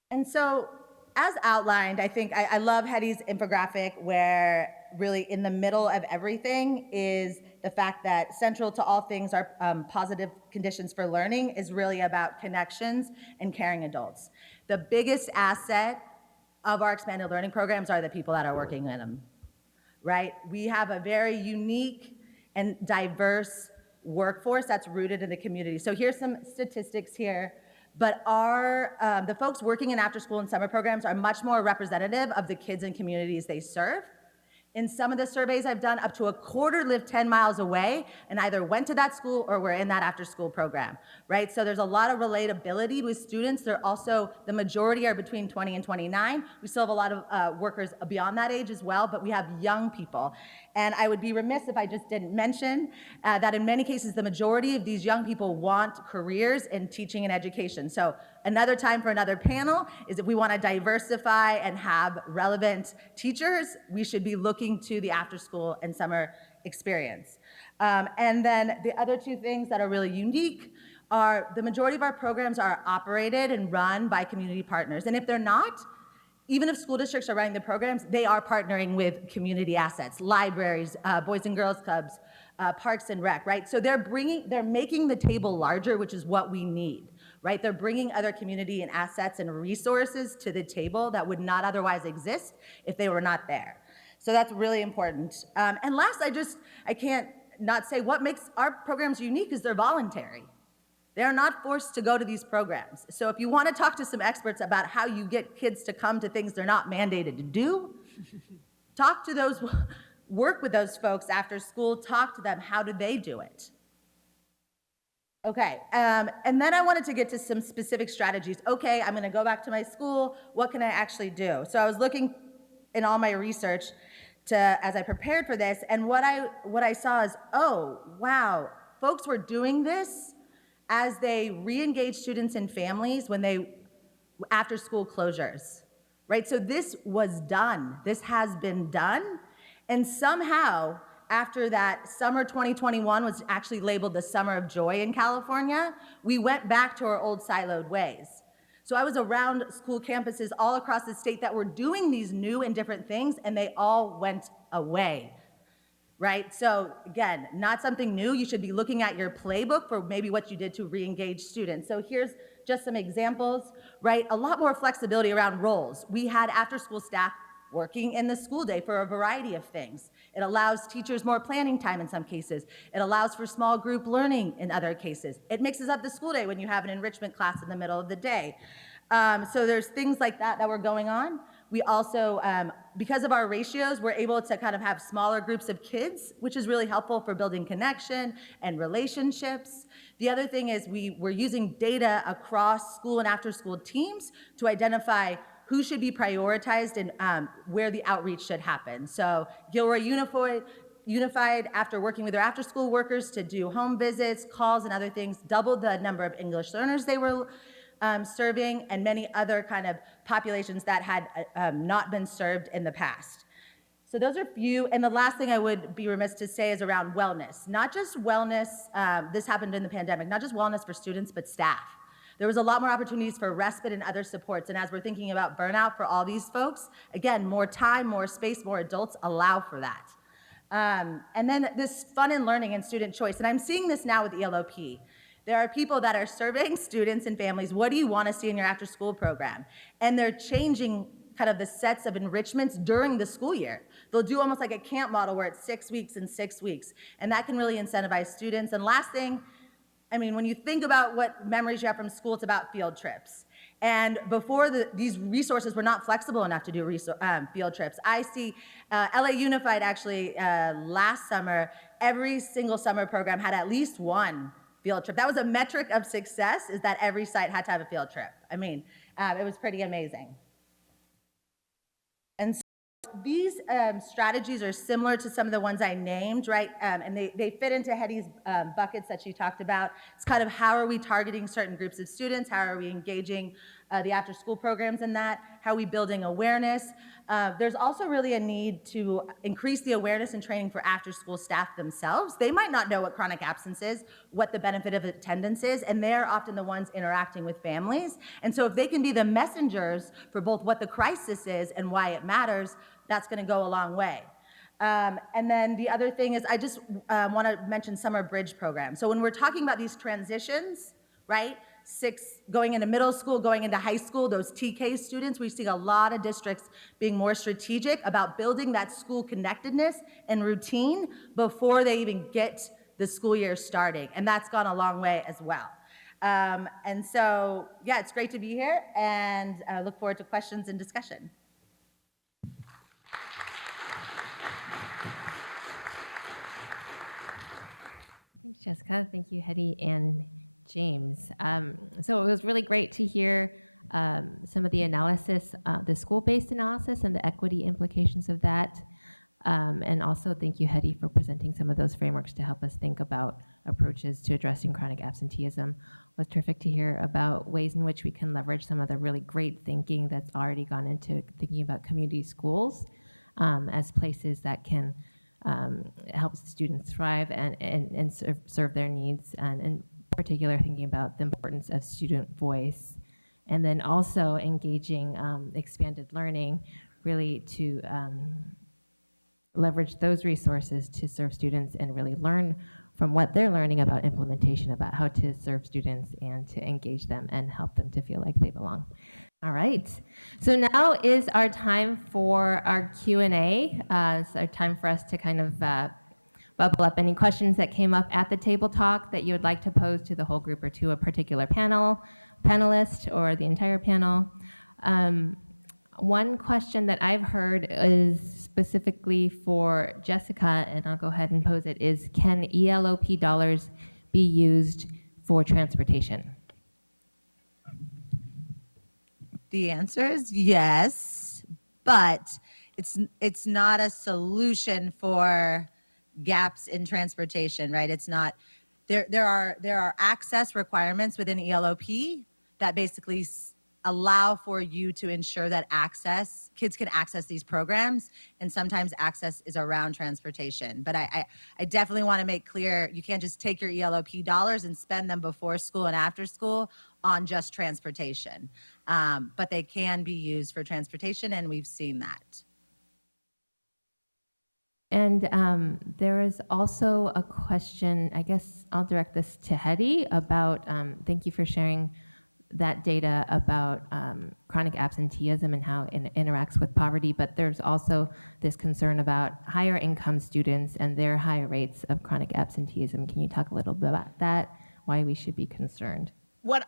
And so, as outlined, I think I love Hedy's infographic where really in the middle of everything is the fact that central to all things are positive conditions for learning is really about connections and caring adults. The biggest asset of our expanded learning programs are the people that are working in them, right? We have a very unique and diverse workforce that's rooted in the community. So here's some statistics here, but the folks working in after school and summer programs are much more representative of the kids and communities they serve. In some of the surveys I've done, up to a quarter live 10 miles away and either went to that school or were in that after school program, right? So there's a lot of relatability with students. They're also, the majority are between 20 and 29. We still have a lot of workers beyond that age as well, but we have young people. And I would be remiss if I just didn't mention that in many cases, the majority of these young people want careers in teaching and education. So another time for another panel is if we want to diversify and have relevant teachers, we should be looking to the after school and summer experience. And then the other two things that are really unique the majority of our programs are operated and run by community partners. And if they're not, even if school districts are running the programs, they are partnering with community assets, libraries, Boys and Girls Clubs, Parks and Rec, right? So they're making the table larger, which is what we need, right? They're bringing other community and assets and resources to the table that would not otherwise exist if they were not there. So that's really important. And last, I can't not say what makes our programs unique is they're voluntary. They're not forced to go to these programs. So if you want to talk to some experts about how you get kids to come to things they're not mandated to do, talk to those, work with those folks after school, talk to them, how do they do it? Okay, and then I wanted to get to some specific strategies. Okay, I'm gonna go back to my school, what can I actually do? So I was looking in all my research as I prepared for this, and what I saw is, oh, wow, folks were doing this as they re-engage students and families after school closures, right? So this was done, this has been done, and somehow, after that summer 2021 was actually labeled the summer of joy in California, we went back to our old siloed ways. So I was around school campuses all across the state that were doing these new and different things, and they all went away. Right? So again, not something new. You should be looking at your playbook for maybe what you did to re-engage students. So here's just some examples, right? A lot more flexibility around roles. We had after-school staff working in the school day for a variety of things. It allows teachers more planning time in some cases. It allows for small group learning in other cases. It mixes up the school day when you have an enrichment class in the middle of the day. So there's things like that were going on. We also, because of our ratios, we're able to kind of have smaller groups of kids, which is really helpful for building connection and relationships. The other thing is we're using data across school and after school teams to identify who should be prioritized and where the outreach should happen. So Gilroy Unified, after working with their after school workers to do home visits, calls, and other things, doubled the number of English learners they were serving, and many other kind of populations that had not been served in the past. So those are few, and the last thing I would be remiss to say is around wellness. Not just wellness, this happened in the pandemic, not just wellness for students, but staff. There was a lot more opportunities for respite and other supports, and as we're thinking about burnout for all these folks, again, more time, more space, more adults allow for that. And then this fun and learning and student choice, and I'm seeing this now with ELOP. There are people that are surveying students and families, what do you want to see in your after-school program? And they're changing kind of the sets of enrichments during the school year. They'll do almost like a camp model where it's 6 weeks and 6 weeks, and that can really incentivize students. And last thing, I mean, when you think about what memories you have from school, it's about field trips. And before these resources were not flexible enough to do field trips. I see LA Unified actually last summer, every single summer program had at least one field trip. That was a metric of success, is that every site had to have a field trip. I mean, it was pretty amazing. And so these strategies are similar to some of the ones I named, right? And they fit into Hedy's buckets that she talked about. It's kind of how are we targeting certain groups of students? How are we engaging the after-school programs in that? How are we building awareness? There's also really a need to increase the awareness and training for after-school staff themselves. They might not know what chronic absence is, what the benefit of attendance is, and they're often the ones interacting with families. And so if they can be the messengers for both what the crisis is and why it matters, that's going to go a long way. And then the other thing is I just want to mention summer bridge program. So when we're talking about these transitions, right, going into middle school, going into high school, those TK students, we see a lot of districts being more strategic about building that school connectedness and routine before they even get the school year starting. And that's gone a long way as well. And so, yeah, it's great to be here, and I look forward to questions and discussion. Thanks, Jessica. Thank you, Hedy and James. So it was really great to hear some of the analysis, the school-based analysis and the equity implications of that. And also thank you, Hedy, for presenting some of those frameworks to help us think about approaches to addressing chronic absenteeism. It was terrific to hear about ways in which we can leverage some of the really great thinking that's already gone into thinking about community schools as places that can help students thrive and serve their needs and particular, thinking about the importance of student voice, and then also engaging expanded learning, really to leverage those resources to serve students and really learn from what they're learning about implementation, about how to serve students and to engage them and help them to feel like they belong. All right, so now is our time for our Q&A. It's our time for us to kind of bubble up any questions that came up at the table talk that you would like to pose to the whole group or to a particular panelist or the entire panel. One question that I've heard is specifically for Jessica, and I'll go ahead and pose it, is can ELOP dollars be used for transportation? The answer is yes, but it's not a solution for gaps in transportation, right? It's not. There are access requirements within ELOP that basically allow for you to ensure that kids can access these programs, and sometimes access is around transportation. But I definitely want to make clear, you can't just take your ELOP dollars and spend them before school and after school on just transportation. But they can be used for transportation, and we've seen that. And there is also a question, I guess I'll direct this to Hedy, about, thank you for sharing that data about chronic absenteeism and how it interacts with poverty, but there's also this concern about higher income students and their higher rates of chronic absenteeism. Can you talk a little bit about that, why we should be concerned? What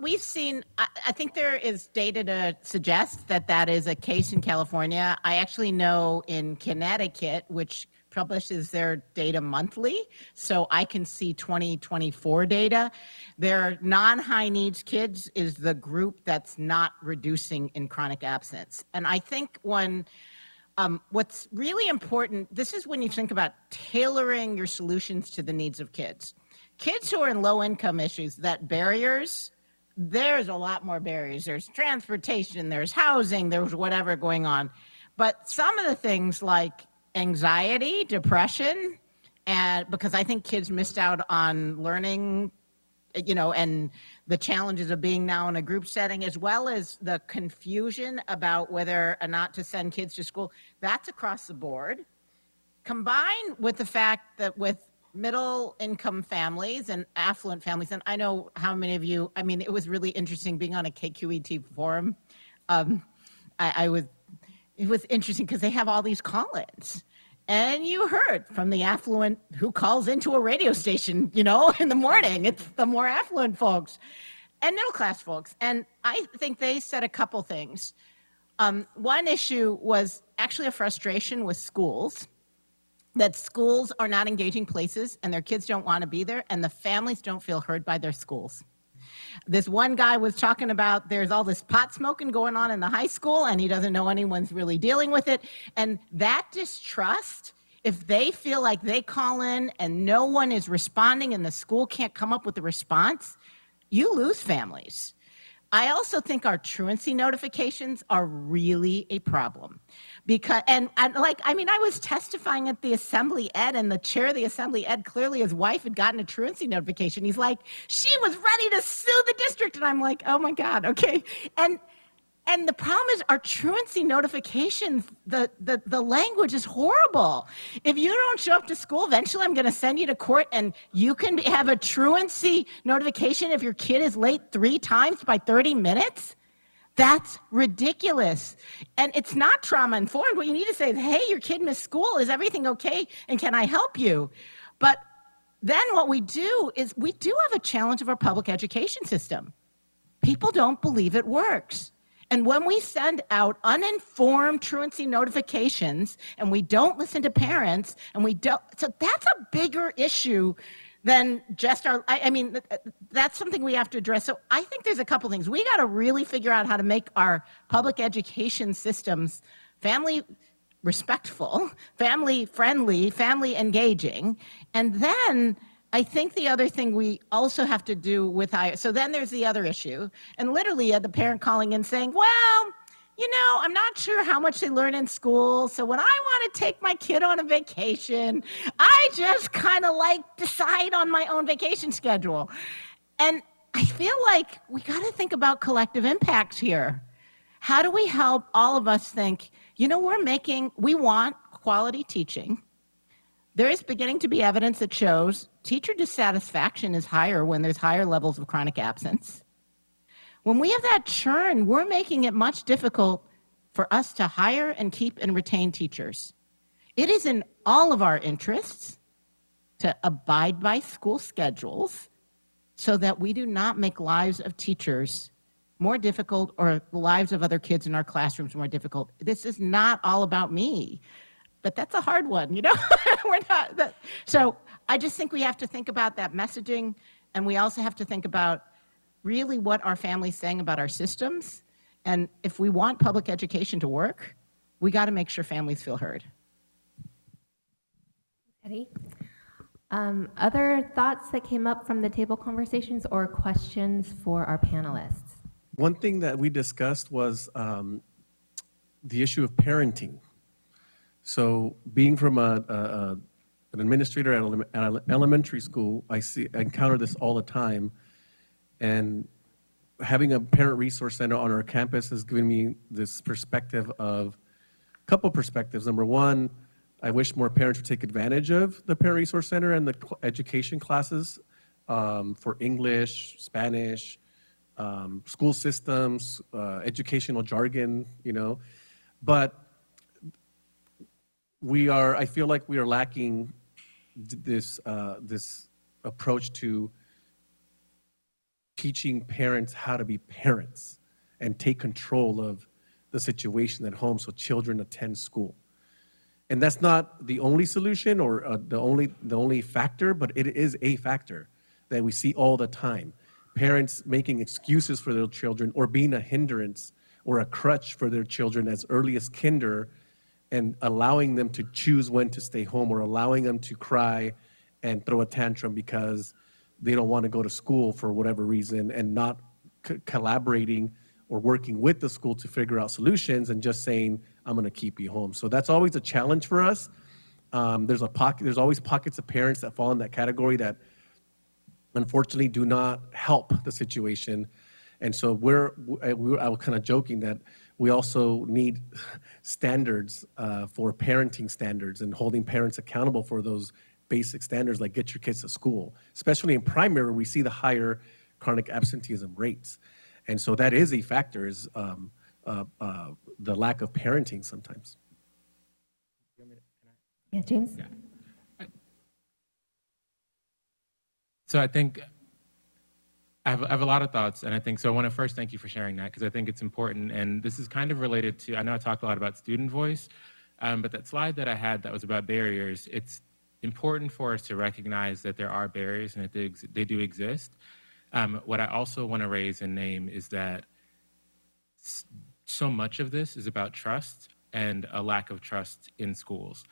we've seen, I think there is data to suggest that that is a case in California. I actually know in Connecticut, which publishes their data monthly, so I can see 2024 data. Their non-high needs kids is the group that's not reducing in chronic absence. And I think what's really important, this is when you think about tailoring your solutions to the needs of kids. Kids who are in low income issues, that barriers, there's a lot more barriers. There's transportation, there's housing, there's whatever going on. But some of the things like anxiety, depression, and because I think kids missed out on learning, and the challenges of being now in a group setting, as well as the confusion about whether or not to send kids to school, that's across the board. Combined with the fact that with middle income families and affluent families, and I know how many of you, it was really interesting being on a KQET forum. It was interesting because they have all these call-ins. And you heard from the affluent who calls into a radio station, in the morning. It's the more affluent folks and middle-class folks. And I think they said a couple things. One issue was actually a frustration with schools, that schools are not engaging places and their kids don't want to be there and the families don't feel heard by their schools. This one guy was talking about there's all this pot smoking going on in the high school and he doesn't know anyone's really dealing with it. And that distrust, if they feel like they call in and no one is responding and the school can't come up with a response, you lose families. I also think our truancy notifications are really a problem because, I was testifying at the Assembly Ed and the chair of the Assembly Ed, clearly his wife had gotten a truancy notification. He's like, she was ready to sue the district. And I'm like, oh my God, okay. And the problem is our truancy notifications, the language is horrible. If you don't show up to school, eventually I'm going to send you to court and you can have a truancy notification if your kid is late 3 times by 30 minutes. That's ridiculous. And it's not trauma informed. What you need to say is, hey, your kid missed school. Is everything okay? And can I help you? But then what we do is we do have a challenge of our public education system. People don't believe it works. And when we send out uninformed truancy notifications and we don't listen to parents so that's a bigger issue than just that's something we have to address. So I think there's a couple things. We got to really figure out how to make our public education systems family respectful, family friendly, family engaging. And then I think the other thing we also have to do with so then there's the other issue. And literally the parent calling in saying, well, I'm not sure how much they learn in school. So when I want to take my kid on a vacation, I just kind of like decide on my own vacation schedule. And I feel like we got to think about collective impacts here. How do we help all of us think, we want quality teaching. There is beginning to be evidence that shows teacher dissatisfaction is higher when there's higher levels of chronic absence. When we have that churn, we're making it much difficult for us to hire and keep and retain teachers. It is in all of our interests to abide by school schedules so that we do not make lives of teachers more difficult or the lives of other kids in our classrooms more difficult. This is not all about me, but that's a hard one, We're not. So I just think we have to think about that messaging, and we also have to think about really what our family's saying about our systems. And if we want public education to work, we got to make sure families feel heard. Hedy? Other thoughts that came up from the table conversations or questions for our panelists? One thing that we discussed was the issue of parenting. So being from an administrator at an elementary school, I encounter this all the time. And having a parent resource center on our campus has given me this perspective of, a couple perspectives. Number one, I wish more parents would take advantage of the parent resource center and the education classes for English, Spanish, school systems, educational jargon, But I feel like we are lacking this approach to teaching parents how to be parents and take control of the situation at home so children attend school. And that's not the only solution or the only factor, but it is a factor that we see all the time. Parents making excuses for their children or being a hindrance or a crutch for their children as early as kinder, and allowing them to choose when to stay home or allowing them to cry and throw a tantrum because they don't want to go to school for whatever reason, and not collaborating or working with the school to figure out solutions and just saying, I'm going to keep you home. So that's always a challenge for us. There's always pockets of parents that fall in that category that unfortunately do not help the situation. And so I was kind of joking that we also need standards for parenting standards and holding parents accountable for those basic standards, like get your kids to school. Especially in primary, where we see the higher chronic absenteeism rates. And so that is a factor, is the lack of parenting sometimes. Yeah, James? Yeah. So I think I have a lot of thoughts, and I think so. I want to first thank you for sharing that, because I think it's important, and this is kind of related to, I know I talked a lot about student voice, but that slide that I had that was about barriers, it's important for us to recognize that there are barriers and that they do exist. What I also want to raise and name is that so much of this is about trust and a lack of trust in schools.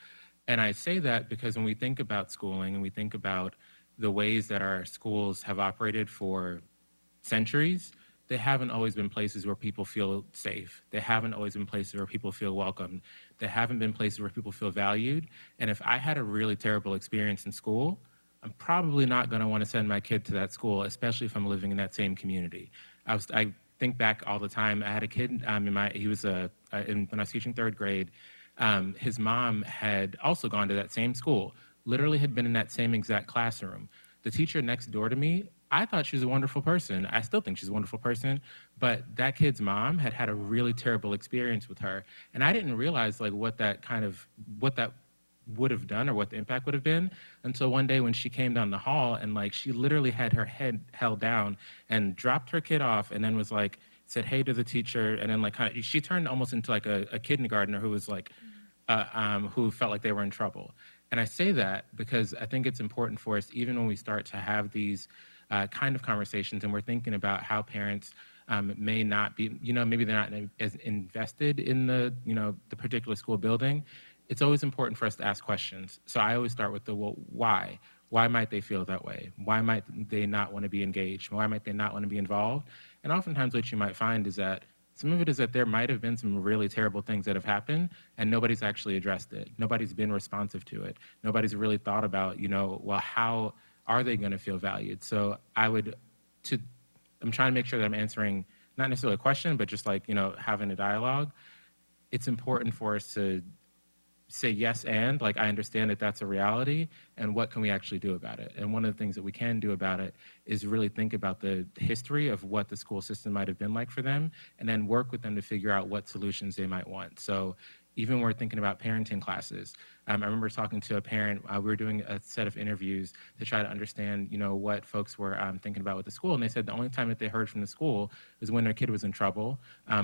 And I say that because when we think about schooling and we think about the ways that our schools have operated for centuries, they haven't always been places where people feel safe. They haven't always been places where people feel welcomed. They haven't been places where people feel valued. And if I had a really terrible experience in school, I'm probably not going to want to send my kid to that school, especially if I'm living in that same community. I think back all the time. I had a kid when I was teaching third grade. His mom had also gone to that same school, literally had been in that same exact classroom. The teacher next door to me, I thought she was a wonderful person. I still think she's a wonderful person, but that kid's mom had a really terrible experience with her. And I didn't realize what that would have done or what the impact would have been until one day when she came down the hall and she literally had her head held down and dropped her kid off and then said hey to the teacher, and then she turned almost into a kindergartner who was who felt like they were in trouble. And I say that because I think it's important for us, even when we start to have these kind of conversations and we're thinking about how parents may not be, maybe they're not as invested in the particular school building. It's always important for us to ask questions. So I always start with why? Why might they feel that way? Why might they not want to be engaged? Why might they not want to be involved? And oftentimes what you might find is that Some of it is that there might have been some really terrible things that have happened and nobody's actually addressed it. Nobody's been responsive to it. Nobody's really thought about, well, how are they going to feel valued? So I'm trying to make sure that I'm answering not necessarily a question, but just like, having a dialogue. It's important for us to say yes and, like, I understand that that's a reality, and what can we actually do about it? And one of the things that we can do about it is really think about the history of what the school system might have been like for them, and then work with them to figure out what solutions they might want. So even when we're thinking about parenting classes, I remember talking to a parent, we were doing a set of interviews to try to understand, what folks were thinking about with the school. And they said the only time that they heard from the school was when their kid was in trouble,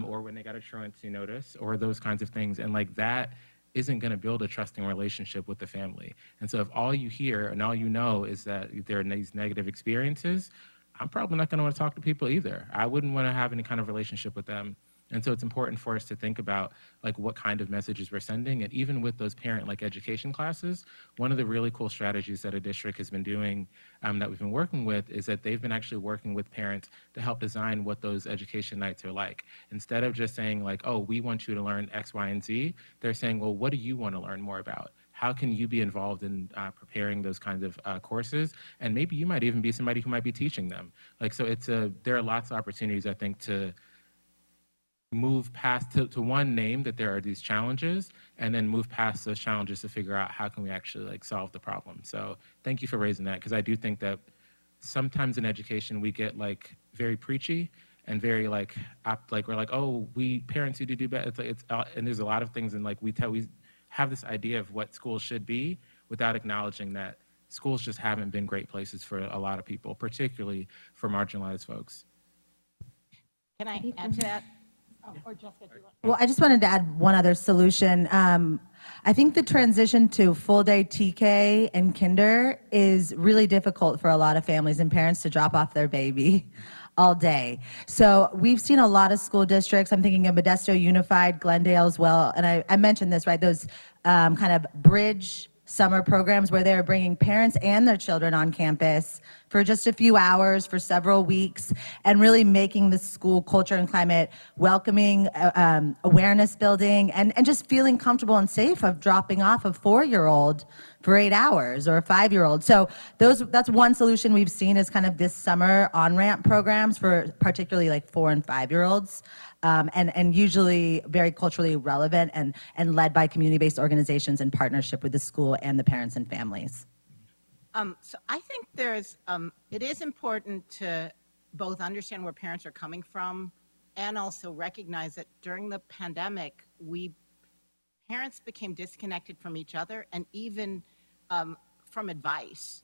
or when they got a truancy notice, or those kinds of things. And like that isn't going to build a trusting relationship with the family. And so if all you hear and all you know is that there are these negative experiences, I'm probably not going to want to talk to people either. I wouldn't want to have any kind of relationship with them. And so it's important for us to think about like what kind of messages we're sending. And even with those parent like education classes, one of the really cool strategies that a district has been doing that we've been working with is that they've been actually working with parents to help design what those education nights are like. Instead of just saying like, oh, we want you to learn X, Y, and Z, they're saying, well, what do you want to learn more about? How can you be involved in preparing those kinds of courses? And maybe you might even be somebody who might be teaching them. Like, so there are lots of opportunities, I think, to move past to one, name that there are these challenges, and then move past those challenges to figure out how can we actually like solve the problem. So thank you for raising that, because I do think that sometimes in education we get like very preachy and very like we're like, oh, we parents need to do better. And there's a lot of things, and like we have this idea of what schools should be without acknowledging that schools just haven't been great places for a lot of people, particularly for marginalized folks. Can I add to that? Or Jessica, do you want? Well, I just wanted to add one other solution. I think the transition to full day TK and kinder is really difficult for a lot of families and parents to drop off their baby all day. So we've seen a lot of school districts. I'm thinking of Modesto Unified, Glendale as well. And I mentioned this, right? Those kind of bridge summer programs where they're bringing parents and their children on campus for just a few hours for several weeks, and really making the school culture and climate welcoming, awareness building, and just feeling comfortable and safe of dropping off a 4-year-old for 8 hours or a 5-year-old. So that's one solution we've seen is kind of this summer on-ramp programs for particularly like 4 and 5-year-olds. And usually very culturally relevant and led by community-based organizations in partnership with the school and the parents and families. So I think it is important to both understand where parents are coming from and also recognize that during the pandemic, parents became disconnected from each other and even from advice.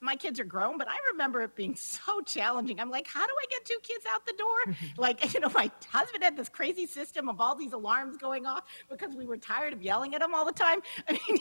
My kids are grown, but I remember it being so challenging. I'm like, how do I get 2 kids out the door? Like, my husband had this crazy system of all these alarms going off because we were tired of yelling at him all the time. I mean,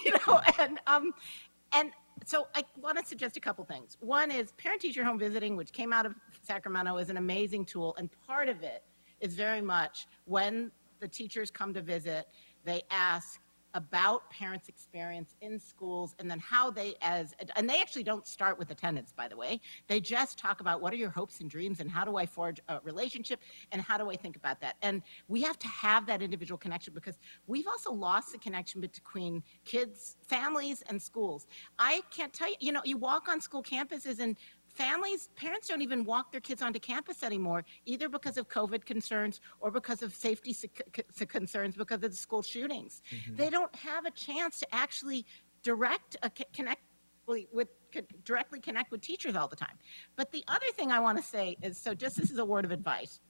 and so I want to suggest a couple things. One is parent-teacher home visiting, which came out of Sacramento, is an amazing tool. And part of it is very much when the teachers come to visit, they ask about parents' experience in schools, and then how and they actually don't start with attendance, by the way. They just talk about what are your hopes and dreams, and how do I forge a relationship, and how do I think about that? And we have to have that individual connection, because we've also lost the connection between kids, families, and schools. I can't tell you, you walk on school campuses and parents don't even walk their kids onto campus anymore, either because of COVID concerns or because of safety concerns because of the school shootings. Mm-hmm. They don't have a chance to actually directly connect with teachers all the time. But the other thing I want to say is, this is a word of advice.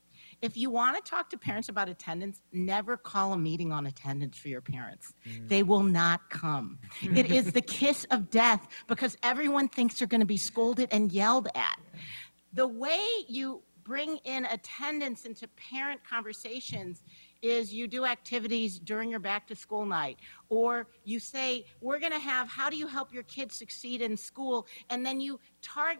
If you want to talk to parents about attendance, never call a meeting on attendance for your parents. They will not come. It is the kiss of death, because everyone thinks they're going to be scolded and yelled at. The way you bring in attendance into parent conversations is you do activities during your back to school night, or you say, we're going to have, how do you help your kids succeed in school? And then you talk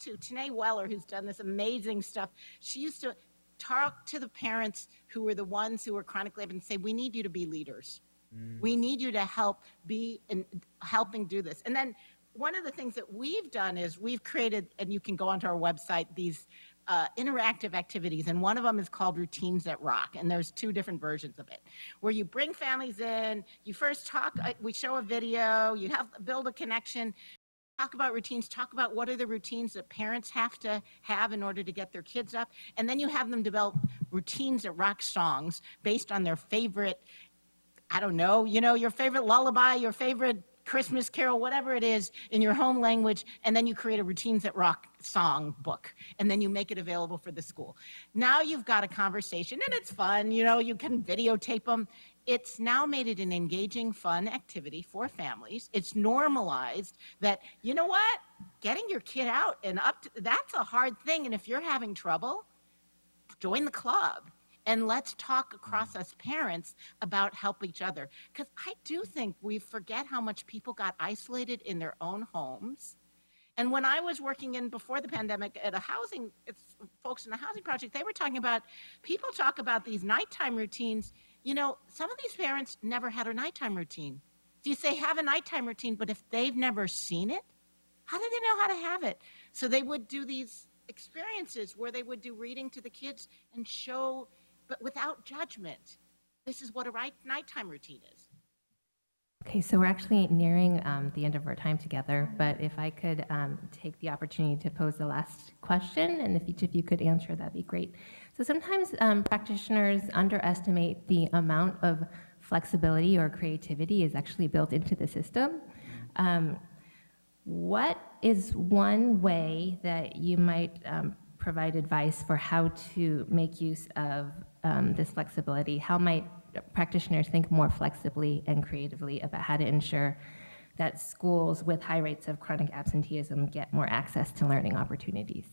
to Tanae Weller, who's done this amazing stuff. She used to talk to the parents who were the ones who were chronically ill and say, we need you to be leaders. We need you to help be in helping do this. And then one of the things that we've done is we've created, and you can go onto our website, these interactive activities, and one of them is called Routines That Rock, and there's 2 different versions of it, where you bring families in, you first talk, we show a video, you build a connection, talk about routines, talk about what are the routines that parents have to have in order to get their kids up, and then you have them develop routines that rock songs based on their favorite, I don't know, your favorite lullaby, your favorite Christmas carol, whatever it is in your home language, and then you create a Routines That Rock song book, and then you make it available for the school. Now you've got a conversation, and it's fun, you can videotape them. It's now made it an engaging, fun activity for families. It's normalized that, you know what, getting your kid out and that's a hard thing, and if you're having trouble, join the club. And let's talk across us parents about help each other. Because I do think we forget how much people got isolated in their own homes. And when I was working before the pandemic at folks in a housing project, they were talking about, people talk about these nighttime routines. Some of these parents never had a nighttime routine. So you say, have a nighttime routine, but if they've never seen it, how do they know how to have it? So they would do these experiences where they would do reading to the kids and show, but without judgment, this is what a nighttime routine is. Okay, so we're actually nearing the end of our time together, but if I could take the opportunity to pose the last question, and if each of you could answer, that'd be great. So sometimes practitioners underestimate the amount of flexibility or creativity is actually built into the system. What is one way that you might provide advice for how to make use of this flexibility? How might practitioners think more flexibly and creatively about how to ensure that schools with high rates of chronic absenteeism get more access to learning opportunities?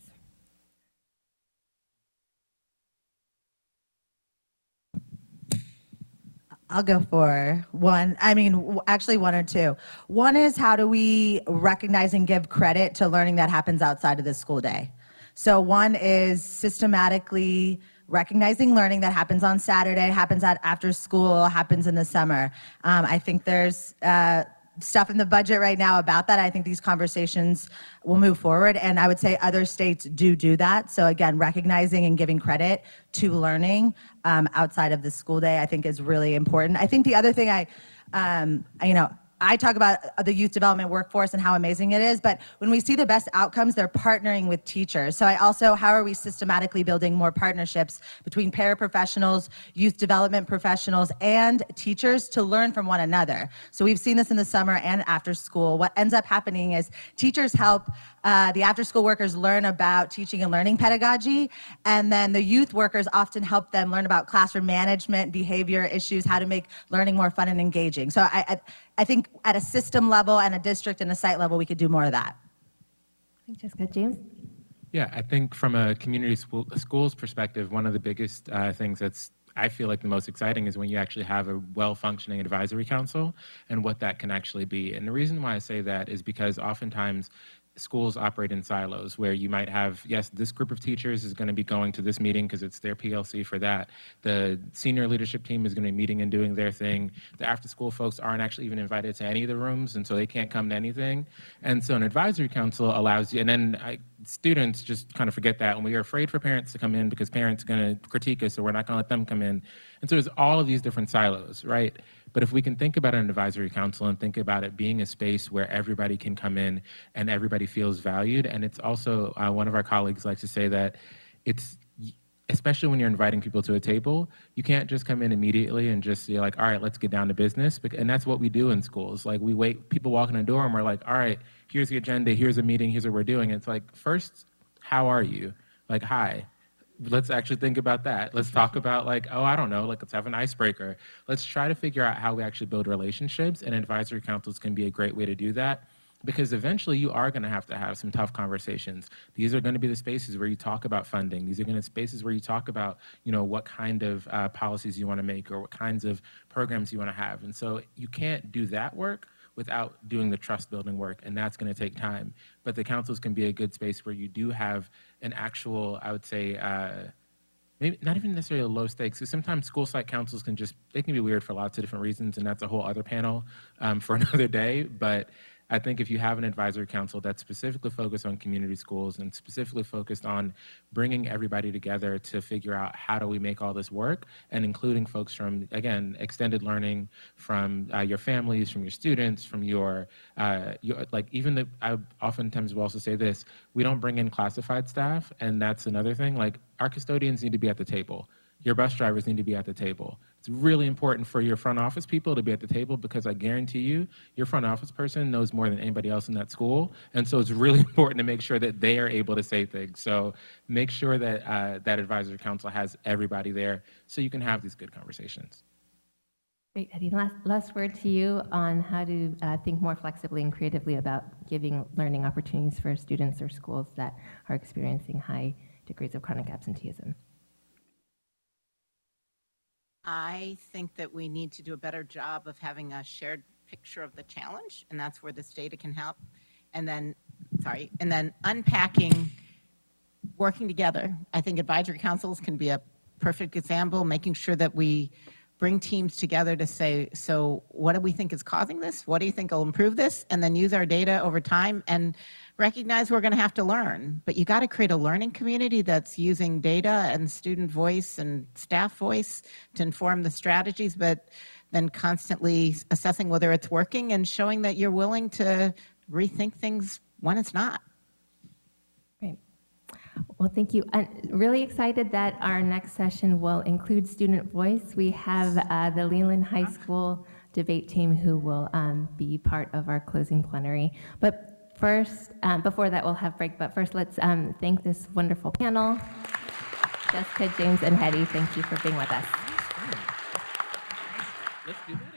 I'll go for one. Actually, one or two. One is, how do we recognize and give credit to learning that happens outside of the school day? So one is systematically recognizing learning that happens on Saturday, happens after school, happens in the summer. I think there's stuff in the budget right now about that. I think these conversations will move forward, and I would say other states do that. So again, recognizing and giving credit to learning outside of the school day, I think is really important. I think the other thing I talk about the youth development workforce and how amazing it is, but when we see the best outcomes, they're partnering with teachers. So how are we systematically building more partnerships between paraprofessionals, youth development professionals, and teachers to learn from one another? So we've seen this in the summer and after school. What ends up happening is teachers help the after-school workers learn about teaching and learning pedagogy, and then the youth workers often help them learn about classroom management, behavior issues, how to make learning more fun and engaging. So I think at a system level and a district and a site level, we could do more of that. Thanks, Jessica. James? Yeah, I think from a community schools perspective, one of the biggest things that's I feel like the most exciting is when you actually have a well-functioning advisory council and what that can actually be. And the reason why I say that is because oftentimes schools operate in silos where you might have, yes, this group of teachers is going to be going to this meeting because it's their PLC for that. The senior leadership team is going to be meeting and doing their thing. The after-school folks aren't actually even invited to any of the rooms, and so they can't come to anything. And so an advisory council allows you, and then students just kind of forget that, and we are afraid for parents to come in because parents are going to critique us, so we're not going to let them come in. And so there's all of these different silos, right? But if we can think about an advisory council and think about it being a space where everybody can come in and everybody feels valued, and it's also, one of our colleagues likes to say that it's, especially when you're inviting people to a table, you can't just come in immediately and just say like, all right, let's get down to business. And that's what we do in schools. Like we wait, people walk in the door and we're like, all right, here's the agenda, here's a meeting, here's what we're doing. And it's like, first, how are you? Like, hi. Let's actually think about that. Let's talk about like, oh, I don't know, like let's have an icebreaker. Let's try to figure out how we actually build relationships, and advisory councils can be a great way to do that, because eventually you are going to have some tough conversations. These are going to be the spaces where you talk about funding. These are going to be spaces where you talk about, you know, what kind of policies you want to make or what kinds of programs you want to have. And so you can't do that work without doing the trust building work, and that's going to take time. But the councils can be a good space where you do have an actual, I would say, maybe not even necessarily low stakes, because sometimes school site councils they can be weird for lots of different reasons, and that's a whole other panel for another day. But I think if you have an advisory council that's specifically focused on community schools and specifically focused on bringing everybody together to figure out how do we make all this work, and including folks from, again, extended learning, from your families, from your students, from your like even the, I oftentimes will also say this, we don't bring in classified staff, and that's another thing. Like, our custodians need to be at the table. Your bus drivers need to be at the table. It's really important for your front office people to be at the table, because I guarantee you, your front office person knows more than anybody else in that school. And so it's really important to make sure that they are able to say things. So make sure that that advisory council has everybody there so you can have these good conversations. Great, Hedy. Last word to you on how to think more flexibly and creatively about giving learning opportunities for students or schools that are experiencing high degrees of chronic absenteeism. I think that we need to do a better job of having a shared picture of the challenge, and that's where this data can help. And then unpacking, working together. I think advisory councils can be a perfect example, making sure that we bring teams together to say, so what do we think is causing this? What do you think will improve this? And then use our data over time and recognize we're going to have to learn. But you got to create a learning community that's using data and student voice and staff voice to inform the strategies, but then constantly assessing whether it's working and showing that you're willing to rethink things when it's not. Great. Well, thank you. I'm really excited that our next session will include student voice. We have the Leland High School debate team who will be part of our closing plenary. But first, before that, we'll have break. But first, let's thank this wonderful panel. Jessica, James, and Hedy, thank you for being with us. Let's do that.